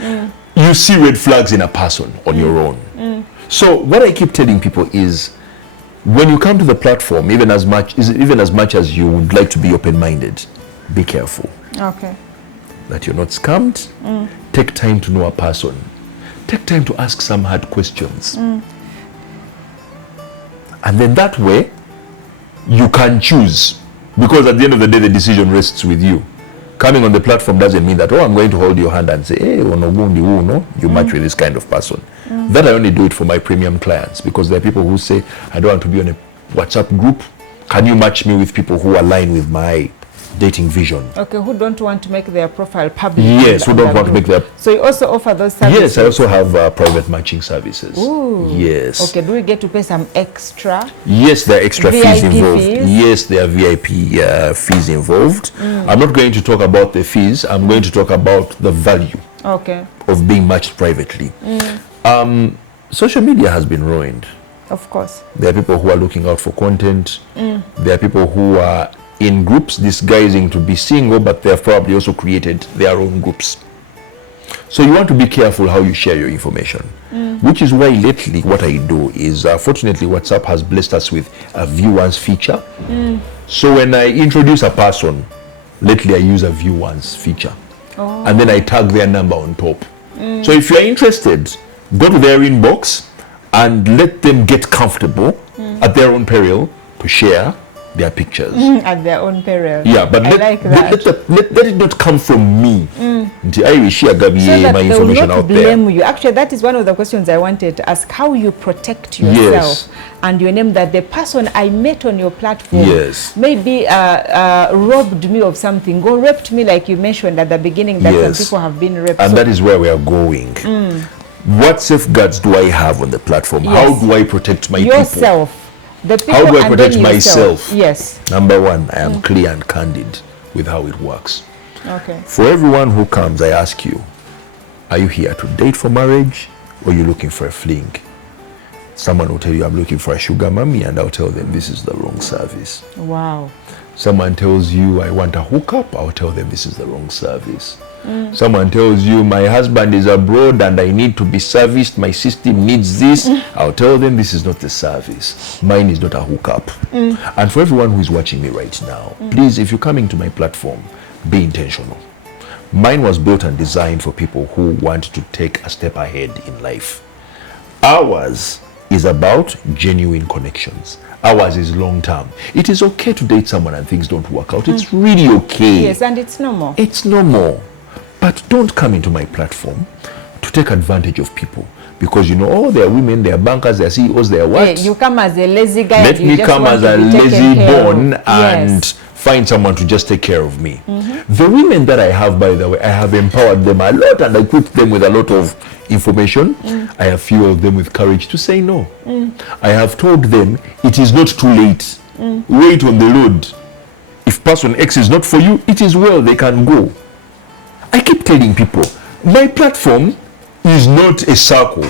You see red flags in a person on your own. So what I keep telling people is, when you come to the platform, even as much as you would like to be open-minded, be careful Okay. that you're not scammed. Take time to know a person. Take time to ask some hard questions. And then that way, you can choose. Because at the end of the day, the decision rests with you. Coming on the platform doesn't mean that, oh, I'm going to hold your hand and say, hey, you match with this kind of person. That I only do it for my premium clients, because there are people who say, I don't want to be on a WhatsApp group. Can you match me with people who align with my dating vision? Okay, who don't want to make their profile public? Yes, who on don't the want to group. make their... So you also offer those services? Yes, I also have private matching services. Ooh. Yes. Okay, do we get to pay some extra? Yes, there are extra fees VIP involved. fees? Yes, there are VIP fees involved. I'm not going to talk about the fees. I'm going to talk about the value Okay, of being matched privately. Social media has been ruined. of course. There are people who are looking out for content. There are people who are in groups disguising to be single, but they have probably also created their own groups. So you want to be careful how you share your information, which is why lately what I do is, fortunately, WhatsApp has blessed us with a view once feature. So when I introduce a person, lately I use a view once feature. And then I tag their number on top. So if you're interested, go to their inbox and let them get comfortable at their own peril to share their pictures. At their own peril. Yeah, but I like that. let it not come from me. Nti Irish here, Gabi, So that my they will information not out there. blame you. Actually, that is one of the questions I wanted to ask. How you protect yourself Yes. and your name, that the person I met on your platform Yes. maybe robbed me of something, or raped me, like you mentioned at the beginning, that Yes. some people have been raped. And So- that is where we are going. What safeguards do I have on the platform? Yes. How do I protect my people? yourself, the people, How do I and protect then yourself. myself? Yes. Number one, I am clear and candid with how it works. Okay. For everyone who comes, I ask you, are you here to date for marriage, or are you looking for a fling? Someone will tell you, I'm looking for a sugar mommy, and I'll tell them this is the wrong service. Wow. Someone tells you, I want a hookup, I'll tell them this is the wrong service. Someone tells you, my husband is abroad and I need to be serviced, my system needs this, I'll tell them this is not the service. Mine is not a hookup. And for everyone who is watching me right now, please, if you're coming to my platform, be intentional. Mine was built and designed for people who want to take a step ahead in life. Ours is about genuine connections. Ours is long term. It is okay to date someone and things don't work out. It's really okay. Yes, and it's normal. It's normal. But don't come into my platform to take advantage of people. Because you know, oh, they are women, they are bankers, they are CEOs, they are what? Yeah, you come as a lazy guy. Let and you me just come want as to a be taken lazy care of. bone and Yes. find someone to just take care of me. The women that I have, by the way, I have empowered them a lot and equipped them with a lot of information. I have fueled them with courage to say no. I have told them it is not too late. Wait on the Lord. If person X is not for you, it is well, they can go. I keep telling people, my platform is not a circle.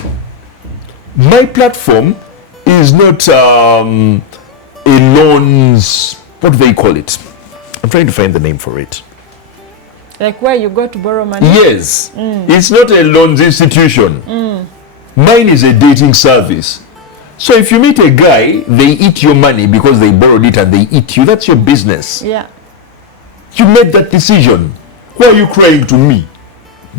My platform is not a loans, what do they call it? I'm trying to find the name for it. Like where you go to borrow money? Yes, it's not a loans institution. Mine is a dating service. So if you meet a guy, they eat your money because they borrowed it and they eat you. That's your business. Yeah. You made that decision. Why are you crying to me?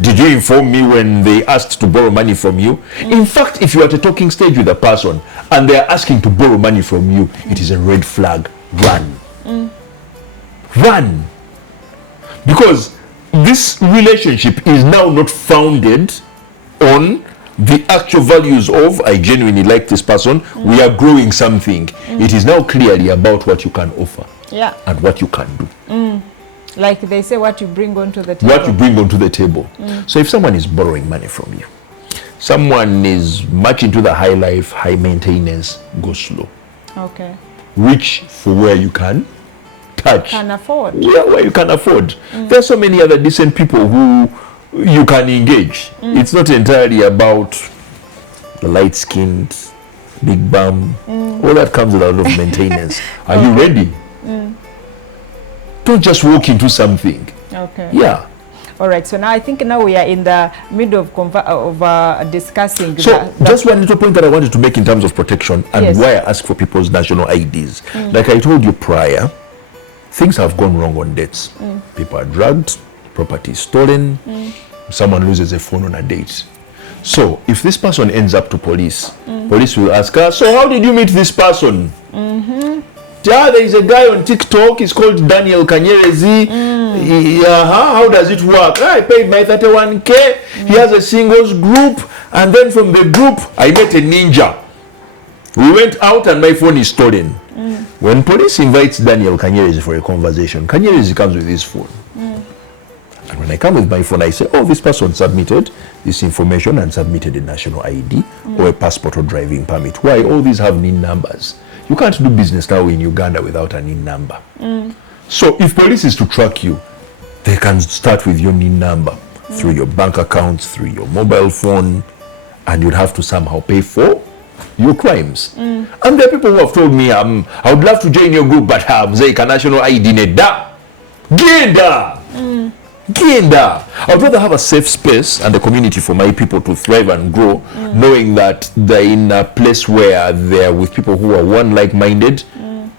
Did you inform me when they asked to borrow money from you? In fact, if you are at a talking stage with a person and they are asking to borrow money from you, it is a red flag. Run. Run. Because this relationship is now not founded on the actual values of I genuinely like this person, we are growing something. It is now clearly about what you can offer Yeah. and what you can do. Like they say, what you bring onto the table. What you bring onto the table. So if someone is borrowing money from you, someone is much into the high life, high maintenance, go slow. Okay. Reach for where you can touch. Can afford. Yeah, where you can afford. There are so many other decent people who you can engage. It's not entirely about the light-skinned, big bum. All that comes with a lot of maintenance. Are you ready? Don't just walk into something. Okay. Yeah. All right. So now I think now we are in the middle of discussing. So just one little point that I wanted to make in terms of protection and Yes. why I ask for people's national IDs. Like I told you prior, things have gone wrong on dates. People are drugged, property is stolen, someone loses a phone on a date. So if this person ends up to police, police will ask her, so how did you meet this person? Yeah, there is a guy on TikTok, he's called Irish Kanyerezi. How does it work? I paid my 31K. He has a singles group, and then from the group, I met a ninja. We went out and my phone is stolen. When police invites Irish Kanyerezi for a conversation, Kanyerezi comes with his phone. And when I come with my phone, I say, oh, this person submitted this information and submitted a national ID or a passport or driving permit. Why? All these have NIN numbers. You can't do business now in Uganda without a NIN number. So if police is to track you, they can start with your NIN number through your bank accounts, through your mobile phone, and you'd have to somehow pay for your crimes. And there are people who have told me, I would love to join your group, but Mzee national ID neda. Genda! Genda! I would rather have a safe space and a community for my people to thrive and grow, knowing that they're in a place where they're with people who are one like-minded,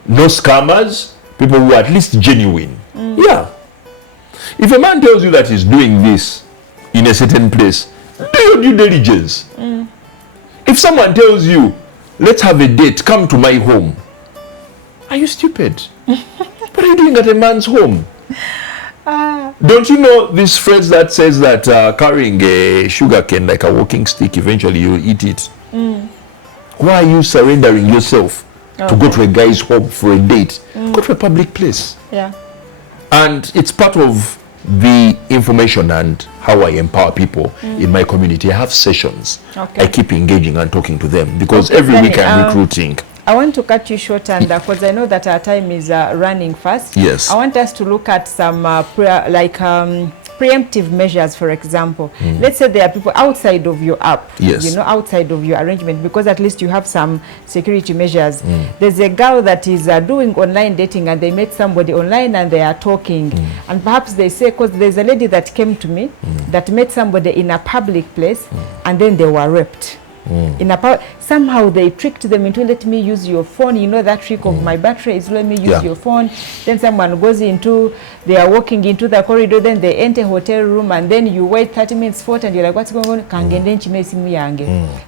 no scammers, people who are at least genuine. Yeah. If a man tells you that he's doing this in a certain place, do your due diligence. If someone tells you, let's have a date, come to my home, are you stupid? What are you doing at a man's home? Don't you know this phrase that says that carrying a sugar cane like a walking stick, eventually you'll eat it? Why are you surrendering yourself to go to a guy's home for a date? Go to a public place. Yeah. And it's part of the information and how I empower people in my community. I have sessions. Okay. I keep engaging and talking to them because Okay, every week Danny, I'm recruiting. I want to cut you short, and because I know that our time is running fast. Yes. I want us to look at some preemptive measures. For example, let's say there are people outside of your app, Yes. you know, outside of your arrangement, because at least you have some security measures. There's a girl that is doing online dating, and they met somebody online and they are talking, and perhaps they say, because there's a lady that came to me that met somebody in a public place and then they were raped. Somehow they tricked them into, let me use your phone. You know that trick of my battery is let me use your phone. Then someone goes they are walking into the corridor, then they enter hotel room, and then you wait 30 minutes for it, and you're like, what's going on?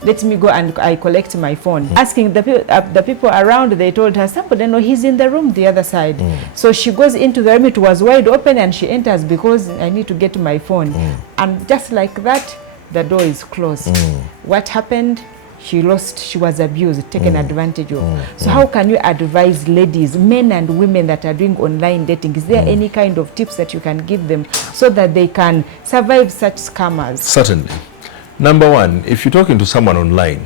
Let me go and I collect my phone. Asking the people around, they told her, somebody, no, he's in the room the other side. So she goes into the room, it was wide open, and she enters because I need to get to my phone. And just like that, the door is closed. What happened? She was abused, taken advantage of. So how can you advise ladies, men and women that are doing online dating? Is there any kind of tips that you can give them so that they can survive such scammers? Certainly. Number one, if you're talking to someone online,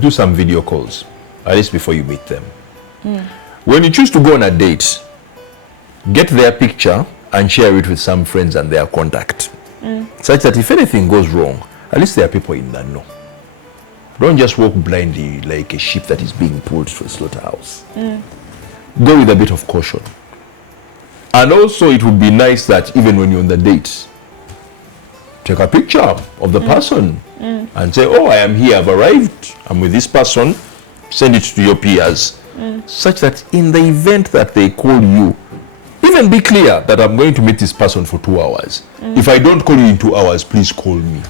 do some video calls, at least before you meet them. When you choose to go on a date, get their picture and share it with some friends and their contact, such that if anything goes wrong, at least there are people in the know. Don't just walk blindly like a sheep that is being pulled to a slaughterhouse. Go with a bit of caution. And also it would be nice that even when you're on the date, take a picture of the person and say, oh, I am here, I've arrived, I'm with this person, send it to your peers, such that in the event that they call you, even be clear that I'm going to meet this person for 2 hours. If I don't call you in 2 hours, please call me.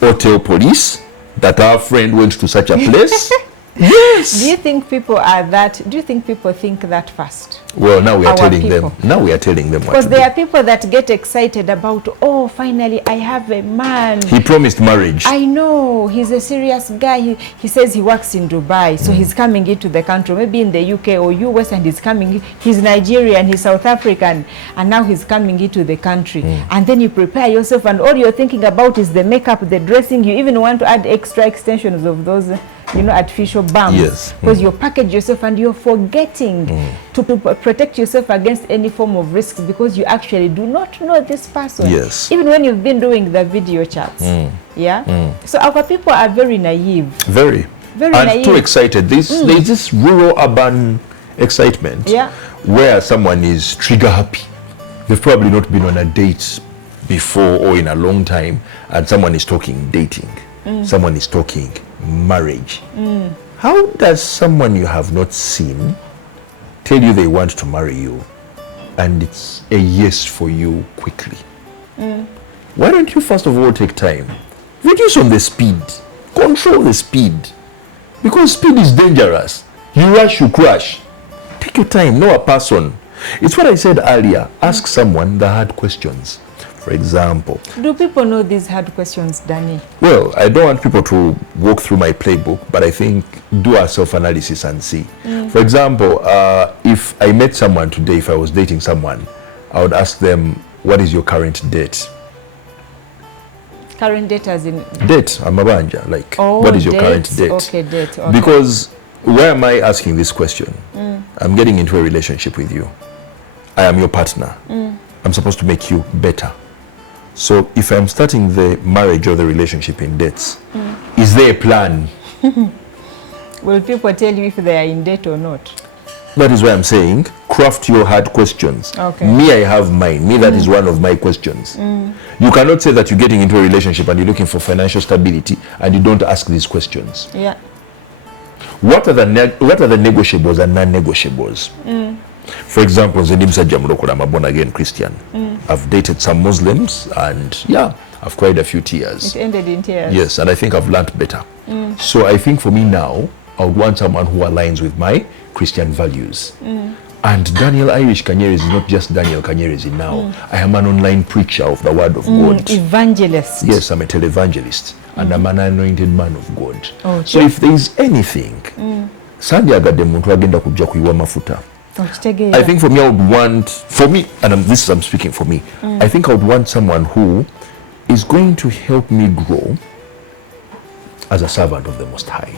Or tell police that our friend went to such a place. Yes. Do you think people think that fast? Well, now we are telling people. them. Now we are telling them what Because to there do. are people that get excited about, oh, finally I have a man. He promised marriage. I know, he's a serious guy. He says he works in Dubai, so he's coming into the country, maybe in the UK or US, and he's Nigerian, he's South African, and now he's coming into the country. And then you prepare yourself, and all you're thinking about is the makeup, the dressing. You even want to add extra extensions of those, artificial bumps. Yes. Because you package yourself and you're forgetting to protect yourself against any form of risk, because you actually do not know this person. Yes. Even when you've been doing the video chats. So our people are very naive. Very and naive. too excited. There's this rural urban excitement where someone is trigger happy. They've probably not been on a date before or in a long time, and someone is talking dating. Someone is talking marriage. How does someone you have not seen tell you they want to marry you and it's a yes for you quickly? Why don't you first of all take time, reduce on the speed, control the speed, because speed is dangerous. You rush, you crash. Take your time, know a person. It's what I said earlier, ask someone the hard questions. For example, do people know these hard questions, Danny? Well, I don't want people to walk through my playbook, but I think do a self-analysis and see. For example, if I met someone today, if I was dating someone, I would ask them, what is your current date? Current date as in? Date, amabanja, like, what is your current date? Okay, date, okay. Because why am I asking this question? I'm getting into a relationship with you. I am your partner. I'm supposed to make you better. So if I'm starting the marriage or the relationship in dates, is there a plan? Will people tell you if they are in debt or not? That is why I'm saying, craft your hard questions. Okay. Me, I have mine. Me, that is one of my questions. You cannot say that you're getting into a relationship and you're looking for financial stability and you don't ask these questions. Yeah. What are the negotiables and non-negotiables? For example, I'm a born-again Christian. I've dated some Muslims and I've cried a few tears. It ended in tears. Yes, and I think I've learned better. So I think for me now, I would want someone who aligns with my Christian values. And Daniel Irish Kanyerezi is not just Daniel Kanyerezi now. I am an online preacher of the word of God. Evangelist. Yes, I'm a televangelist and I'm an anointed man of God. Okay. So if there is anything, sandyagadde muntu agenda kujja kuyiwa mafuta. I think for me, I would want, I'm speaking for me, I think I would want someone who is going to help me grow as a servant of the Most High.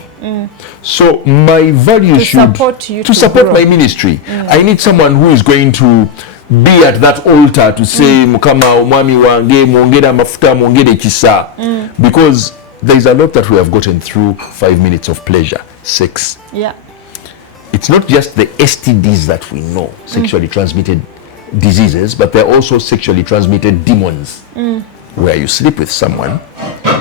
So my value to support my ministry. I need someone who is going to be at that altar to say, Mukama omwami wange mwongere amafuta mwongere kisa. Because there is a lot that we have gotten through 5 minutes of pleasure, sex. Yeah. It's not just the STDs that we know, sexually transmitted diseases, but they're also sexually transmitted demons. where you sleep with someone,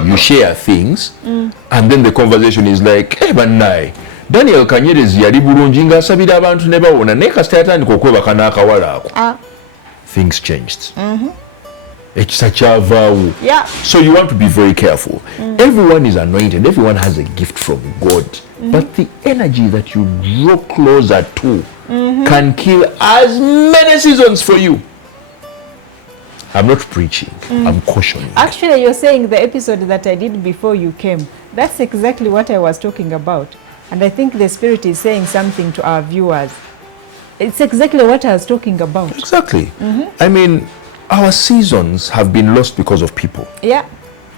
you share things, and then the conversation is like, hey, bannai, Daniel Kanyerezi yali bulungi ng'asabira abantu ne bawona naye kasita yatandika okwebaka n'akawala ako. Things changed. Ekisa kyavaawo. Yeah. So you want to be very careful. Everyone is anointed. Everyone has a gift from God. But the energy that you draw closer to can kill as many seasons for you. I'm not preaching. I'm cautioning. Actually, you're saying the episode that I did before you came, that's exactly what I was talking about. And I think the Spirit is saying something to our viewers. It's exactly what I was talking about. Exactly. I mean, our seasons have been lost because of people. Yeah.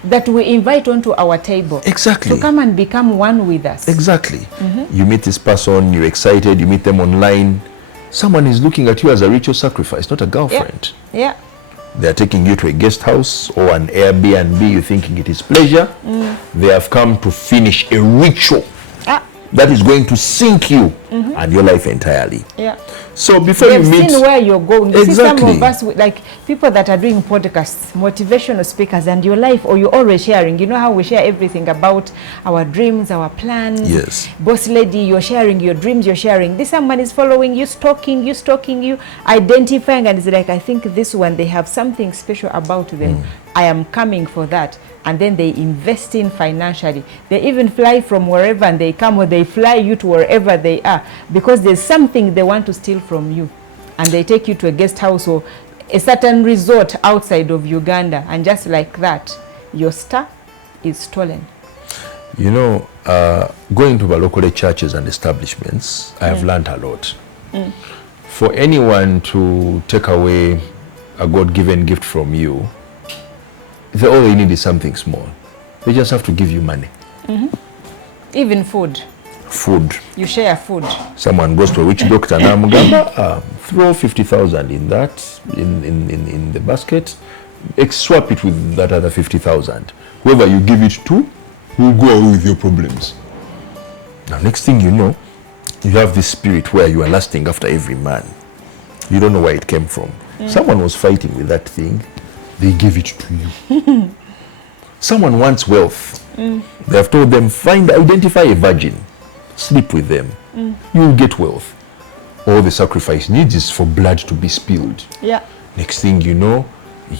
That we invite onto our table. Exactly. To come and become one with us. Exactly. You meet this person, you're excited, you meet them online. Someone is looking at you as a ritual sacrifice, not a girlfriend. Yeah. They're taking you to a guest house or an Airbnb, you're thinking it is pleasure. They have come to finish a ritual that is going to sink you and your life entirely. Yeah. So before They've you meet... seen where you're going. You Exactly. see some of us, like people that are doing podcasts, motivational speakers, and your life, or you're always sharing. You know how we share everything about our dreams, our plans. Yes. Boss lady, you're sharing your dreams, you're sharing. This someone is following you, stalking you, identifying, and it's like, I think this one, they have something special about them. I am coming for that. And then they invest in financially. They even fly from wherever and they come, or they fly you to wherever they are, because there's something they want to steal from you. And they take you to a guest house or a certain resort outside of Uganda, and just like that, your star is stolen. You know, going to the local churches and establishments, I have learned a lot. For anyone to take away a God-given gift from you, all they need is something small. They just have to give you money. Even food. Food. You share food. Someone goes to a witch doctor and throw 50,000 in that, in the basket, swap it with that other 50,000. Whoever you give it to will go away with your problems. Now, next thing you know, you have this spirit where you are lusting after every man. You don't know where it came from. Someone was fighting with that thing. They give it to you. Someone wants wealth. They have told them, identify a virgin, sleep with them. You will get wealth. All the sacrifice needs is for blood to be spilled. Yeah. Next thing you know,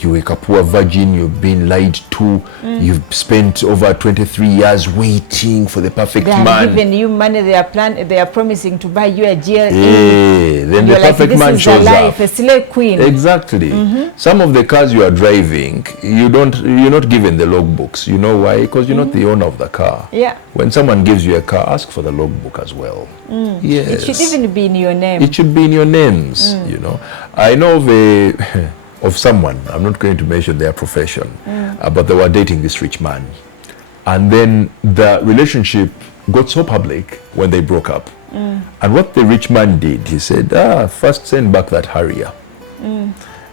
you wake up poor virgin, you've been lied to, you've spent over 23 years waiting for the perfect They man. have given you money, they are promising to buy you a GLE. Then the perfect like, man shows up. A slave queen. Exactly. Some of the cars you are driving, you're not given the logbooks. You know why? Because you're not the owner of the car. Yeah. When someone gives you a car, ask for the logbook as well. Yes. It should even be in your name. It should be in your names. You know, I know of someone, I'm not going to mention their profession, but they were dating this rich man, and then the relationship got so public when they broke up. And what the rich man did, he said, first send back that Harrier.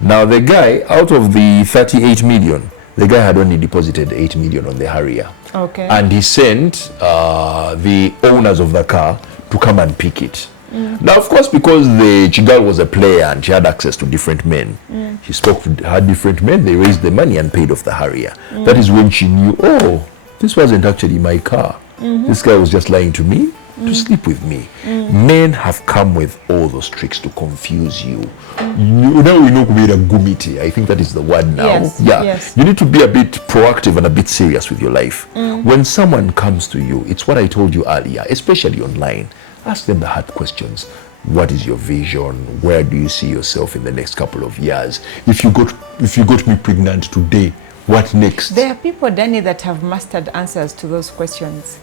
Now the guy, out of the 38 million, the guy had only deposited 8 million on the Harrier. Okay. And he sent the owners of the car to come and pick it. Now, of course, because the Chigal was a player and she had access to different men, she spoke to her different men, they raised the money and paid off the Harrier. That is when she knew, oh, this wasn't actually my car. This guy was just lying to me to sleep with me. Men have come with all those tricks to confuse you. Now we know gumiti. I think that is the word now. Yes, yeah. yes. You need to be a bit proactive and a bit serious with your life. When someone comes to you, it's what I told you earlier, especially online. Ask them the hard questions. What is your vision? Where do you see yourself in the next couple of years? If you got me pregnant today, what next? There are people, Danny, that have mastered answers to those questions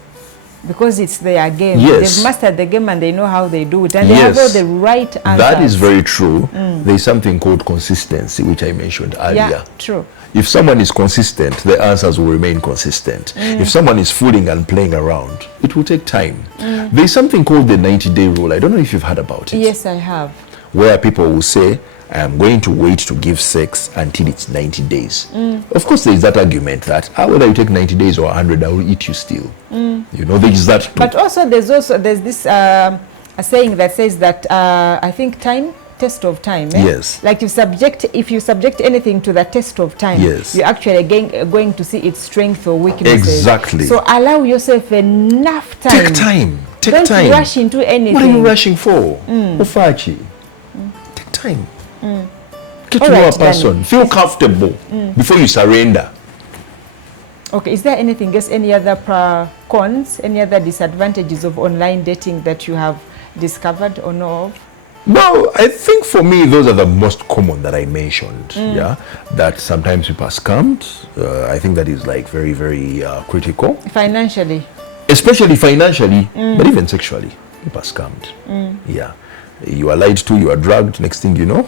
because it's their game. Yes. They've mastered the game and they know how they do it, and they have all the right answers. That is very true. There's something called consistency, which I mentioned earlier. Yeah, true. If someone is consistent, the answers will remain consistent. If someone is fooling and playing around, it will take time. There's something called the 90-day rule. I don't know if you've heard about it. Yes, I have. Where people will say, I am going to wait to give sex until it's 90 days. Of course, there is that argument that whether you take 90 days or 100, I will eat you still. You know, there is that too. But also, there's this a saying that says that I think time test of time. Eh? Yes. Like if you subject anything to the test of time, Yes. you're actually going to see its strength or weaknesses. Exactly. So allow yourself enough time. Take time. Take Don't time. rush into anything. What are you rushing for? Ufachi. Take time. Get to All know right, a person. Danny. Feel comfortable before you surrender. Okay, is there anything else, any other cons, any other disadvantages of online dating that you have discovered or know of? No, I think for me, those are the most common that I mentioned. Yeah, that sometimes people are scammed. I think that is like very, very critical, Financially? especially financially, but even sexually. People are scammed. Yeah, you are lied to, you are drugged. Next thing you know,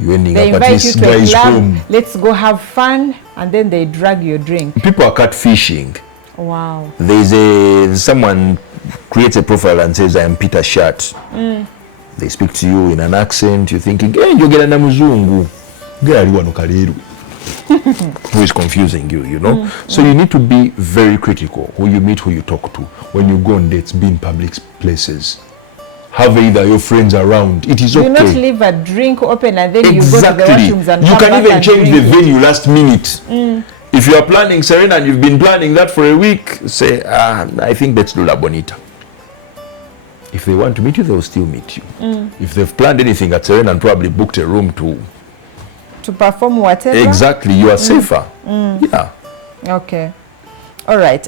you ending They up at invite you this to a guy's club, room. let's go have fun, and then they drag your drink. People are catfishing. Wow. There's someone creates a profile and says, I am Peter Shat. They speak to you in an accent. You're thinking, hey, njogera na muzungu. Gari wano kaleru. Who is confusing you, you know? So you need to be very critical who you meet, who you talk to. When you go on dates, be in public places. Have either your friends around. It is okay. Do not leave a drink open and then Exactly. you go to the washrooms and You come can back even and change the drink it. venue last minute. If you are planning Serena and you've been planning that for a week, say, I think let's do La Bonita. If they want to meet you, they will still meet you. If they've planned anything at Serena and probably booked a room To perform whatever? exactly, you are safer. Yeah. Okay. All right.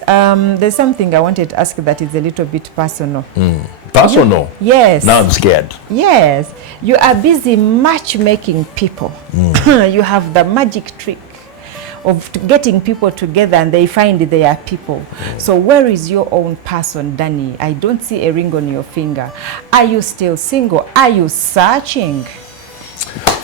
There's something I wanted to ask that is a little bit personal. Personal. Yes. Now I'm scared. Yes. You are busy matchmaking people. You have the magic trick of getting people together and they find they are people. So where is your own person, Danny? I don't see a ring on your finger. Are you still single? Are you searching?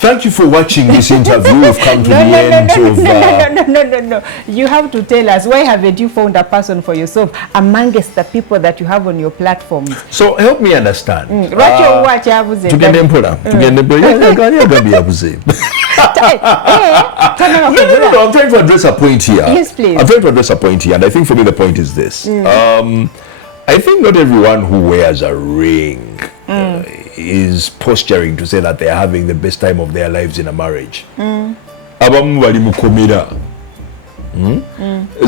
Thank you for watching this interview. We've come to the end of... No. You have to tell us, why haven't you found a person for yourself amongst the people that you have on your platforms? So help me understand. Rachel, watch yavuze. Tugende mpola. No, I'm trying to address a point here. Yes, please. I'm trying to address a point here, and I think for me the point is this. I think not everyone who wears a ring is posturing to say that they are having the best time of their lives in a marriage. Abamu bali mukomera.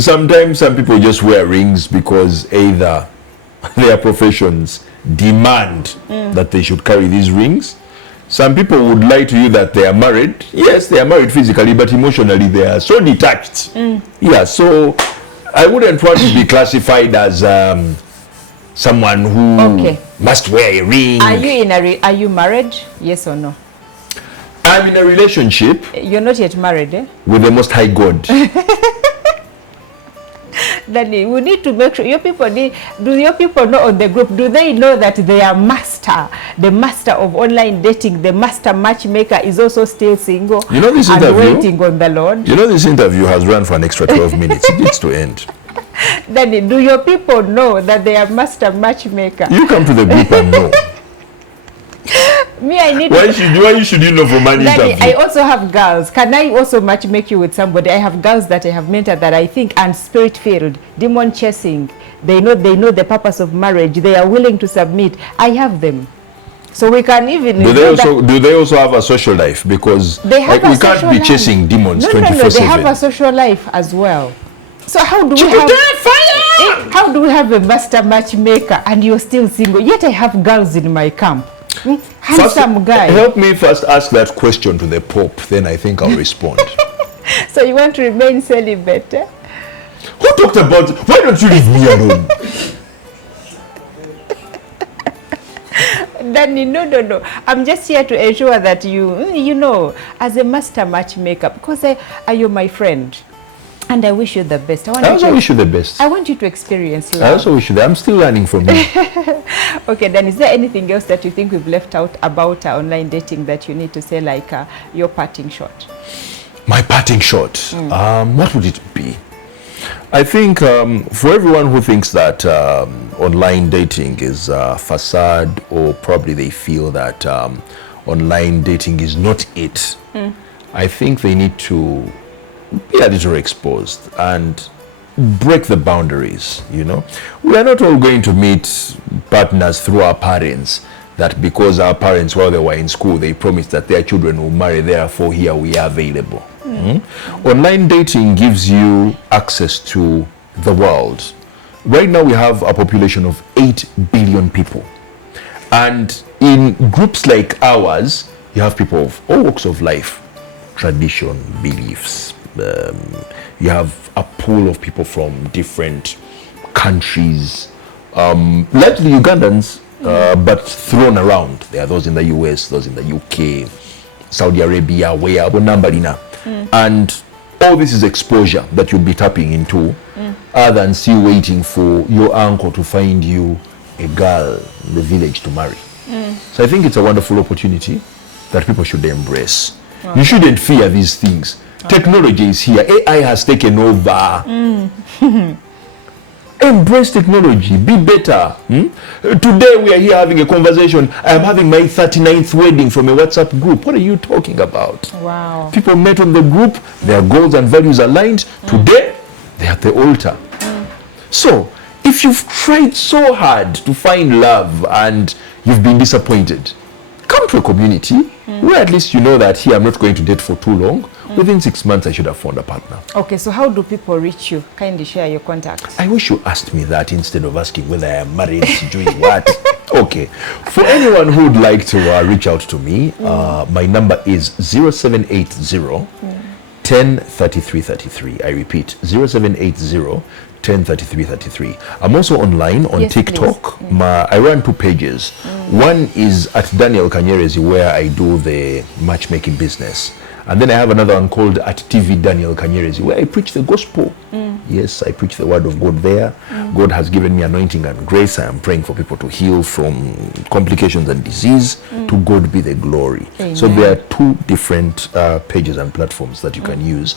Sometimes some people just wear rings because either their professions demand that they should carry these rings. Some people would lie to you that they are married. Yes, they are married physically, but emotionally they are so detached. Yeah, so I wouldn't want to be classified as someone who must wear a ring. Are you married? Yes or no? I'm in a relationship You're not yet married, eh? with the Most High God. Danny, we need to make sure do your people know on the group, do they know that their master, the master of online dating, the master matchmaker is also still single You know this and interview? waiting on the Lord? You know this interview has run for an extra 12 minutes. It needs to end. Danny, do your people know that they are master matchmaker? You come to the group and know. Me, I need Why should you know from an Danny, interview? I also have girls. Can I also matchmake you with somebody? I have girls that I have mentored that I think and spirit-filled, demon chasing. They know the purpose of marriage. They are willing to submit. I have them. So we can even Do they also have a social life? Because they have we a can't social be life. chasing demons 24/7. No, they have a social life as well. So how do we have a master matchmaker and you're still single? Yet I have girls in my camp. Handsome guy. Help me first ask that question to the Pope, then I think I'll respond. So you want to remain celibate? Eh? Who talked about, why don't you leave me alone? Danny, no. I'm just here to ensure that you know, as a master matchmaker, because you're my friend. And I wish you the best. I also wish you the best. I want you to experience love. I also wish you that. I'm still learning from you. Okay, then is there anything else that you think we've left out about online dating that you need to say, like your parting shot? My parting shot, what would it be? I think for everyone who thinks that online dating is a facade, or probably they feel that online dating is not it, I think they need to be a little exposed and break the boundaries, you know. We are not all going to meet partners through our parents. that because our parents, while they were in school, they promised that their children will marry, therefore here we are available. Online dating gives you access to the world. Right now we have a population of 8 billion people. And in groups like ours, you have people of all walks of life, tradition, beliefs. You have a pool of people from different countries, largely Ugandans, but thrown around. There are those in the US, those in the UK, Saudi Arabia, where Nambalina. And all this is exposure that you'll be tapping into, other than still waiting for your uncle to find you a girl in the village to marry. So I think it's a wonderful opportunity that people should embrace. You shouldn't fear these things. Technology is here. AI has taken over. Embrace technology. Be better. Today we are here having a conversation. I am having my 39th wedding from a WhatsApp group. What are you talking about? Wow. People met on the group. Their goals and values aligned. Today, they're at the altar. So, if you've tried so hard to find love and you've been disappointed, come to a community where at least you know that here I'm not going to date for too long. Within 6 months, I should have found a partner. Okay, so how do people reach you? Kindly share your contacts. I wish you asked me that instead of asking whether I am married, doing what. Okay. For anyone who would like to reach out to me, my number is 0780 10 33 33. I repeat, 0780 10 33 33. I'm also online on TikTok. I run 2 pages. One is at Daniel Kanyerezi, where I do the matchmaking business. And then I have another one called at TV Daniel Kanyerezi, where I preach the gospel. Yes, I preach the word of God there. God has given me anointing and grace. I am praying for people to heal from complications and disease. To God be the glory. Amen. So there are 2 different pages and platforms that you can use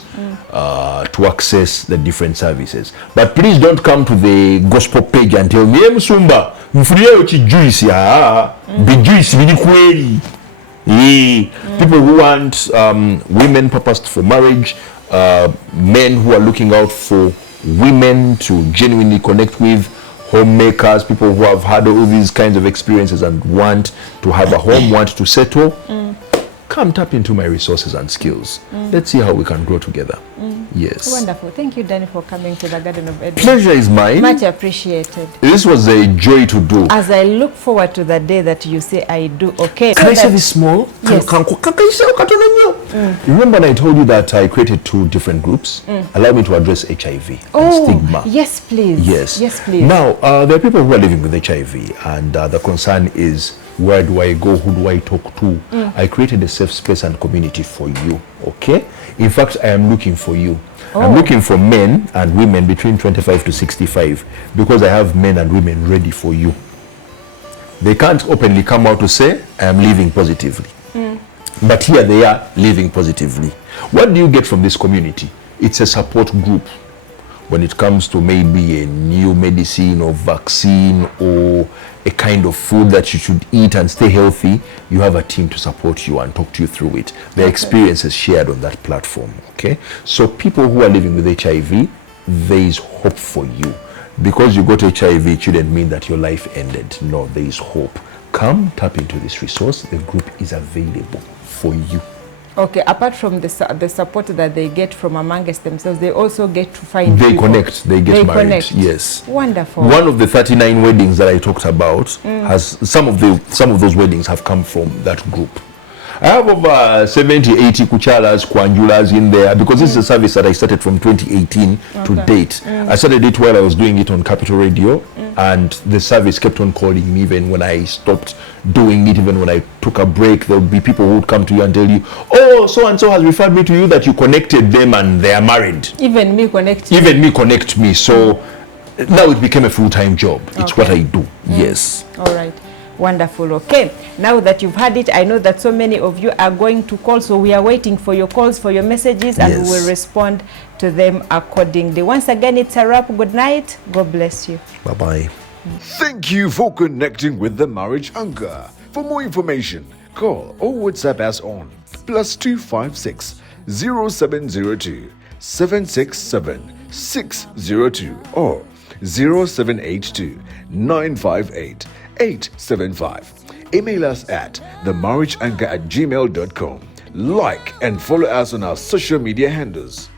to access the different services. But please don't come to the gospel page and tell me, Msumba, mfulia yochi juice ya, be juice bini kweli. People who want women purposed for marriage, men who are looking out for women to genuinely connect with, homemakers, people who have had all these kinds of experiences and want to have a home, want to settle. Come tap into my resources and skills. Let's see how we can grow together. Yes. Wonderful. Thank you, Danny, for coming to the Garden of Eden. Pleasure is mine. Much appreciated. This was a joy to do. As I look forward to the day that you say I do, okay? Can I say this small? Yes. Remember when I told you that I created 2 different groups? Allow me to address HIV and stigma. Yes, please. Yes. Yes, please. Now, there are people who are living with HIV, and the concern is, where do I go? Who do I talk to? I created a safe space and community for you, okay? In fact, I am looking for you. I'm looking for men and women between 25 to 65 because I have men and women ready for you. They can't openly come out to say, I am living positively. But here they are living positively. What do you get from this community? It's a support group. When it comes to maybe a new medicine or vaccine or a kind of food that you should eat and stay healthy, you have a team to support you and talk to you through it. The experience is shared on that platform, okay? So people who are living with HIV, there is hope for you. Because you got HIV, it shouldn't mean that your life ended. No, there is hope. Come tap into this resource. The group is available for you. Okay, apart from the support that they get from amongst themselves, they also get to find They people. connect, they get married. Connect. Yes. Wonderful. One of the 39 weddings that I talked about has some of those weddings have come from that group. I have over 70, 80 kuchalas, kwanjulas in there because this is a service that I started from 2018 to date. I started it while I was doing it on Capital Radio, and the service kept on calling me even when I stopped doing it, even when I took a break. There would be people who would come to you and tell you, oh, so-and-so has referred me to you that you connected them and they are married. Even me connect you. Even me connect me. So now it became a full-time job. It's what I do. Yes. All right. Wonderful. Okay, now that you've had it, I know that so many of you are going to call, so we are waiting for your calls, for your messages, and we will respond to them accordingly. Once again, it's a wrap. Good night. God bless you. Bye-bye. Thank you for connecting with the Marriage Anchor. For more information, call or WhatsApp us on +256 0702 767 602 or 0782 958 875. Email us at themarriageanchor@gmail.com. Like and follow us on our social media handles.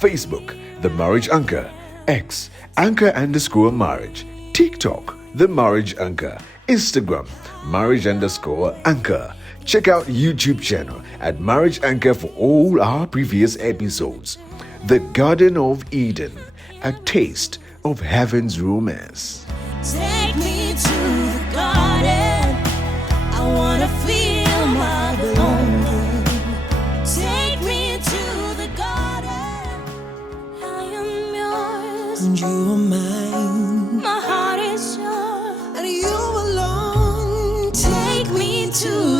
Facebook, The Marriage Anchor. X, Anchor_marriage. TikTok, The Marriage Anchor. Instagram, Marriage_Anchor. Check out YouTube channel at Marriage Anchor for all our previous episodes. The Garden of Eden, a taste of heaven's romance. Take me to the garden. I wanna feel my belonging. Take me to the garden. I am yours. And you are mine. My heart is yours. And you belong. Take me to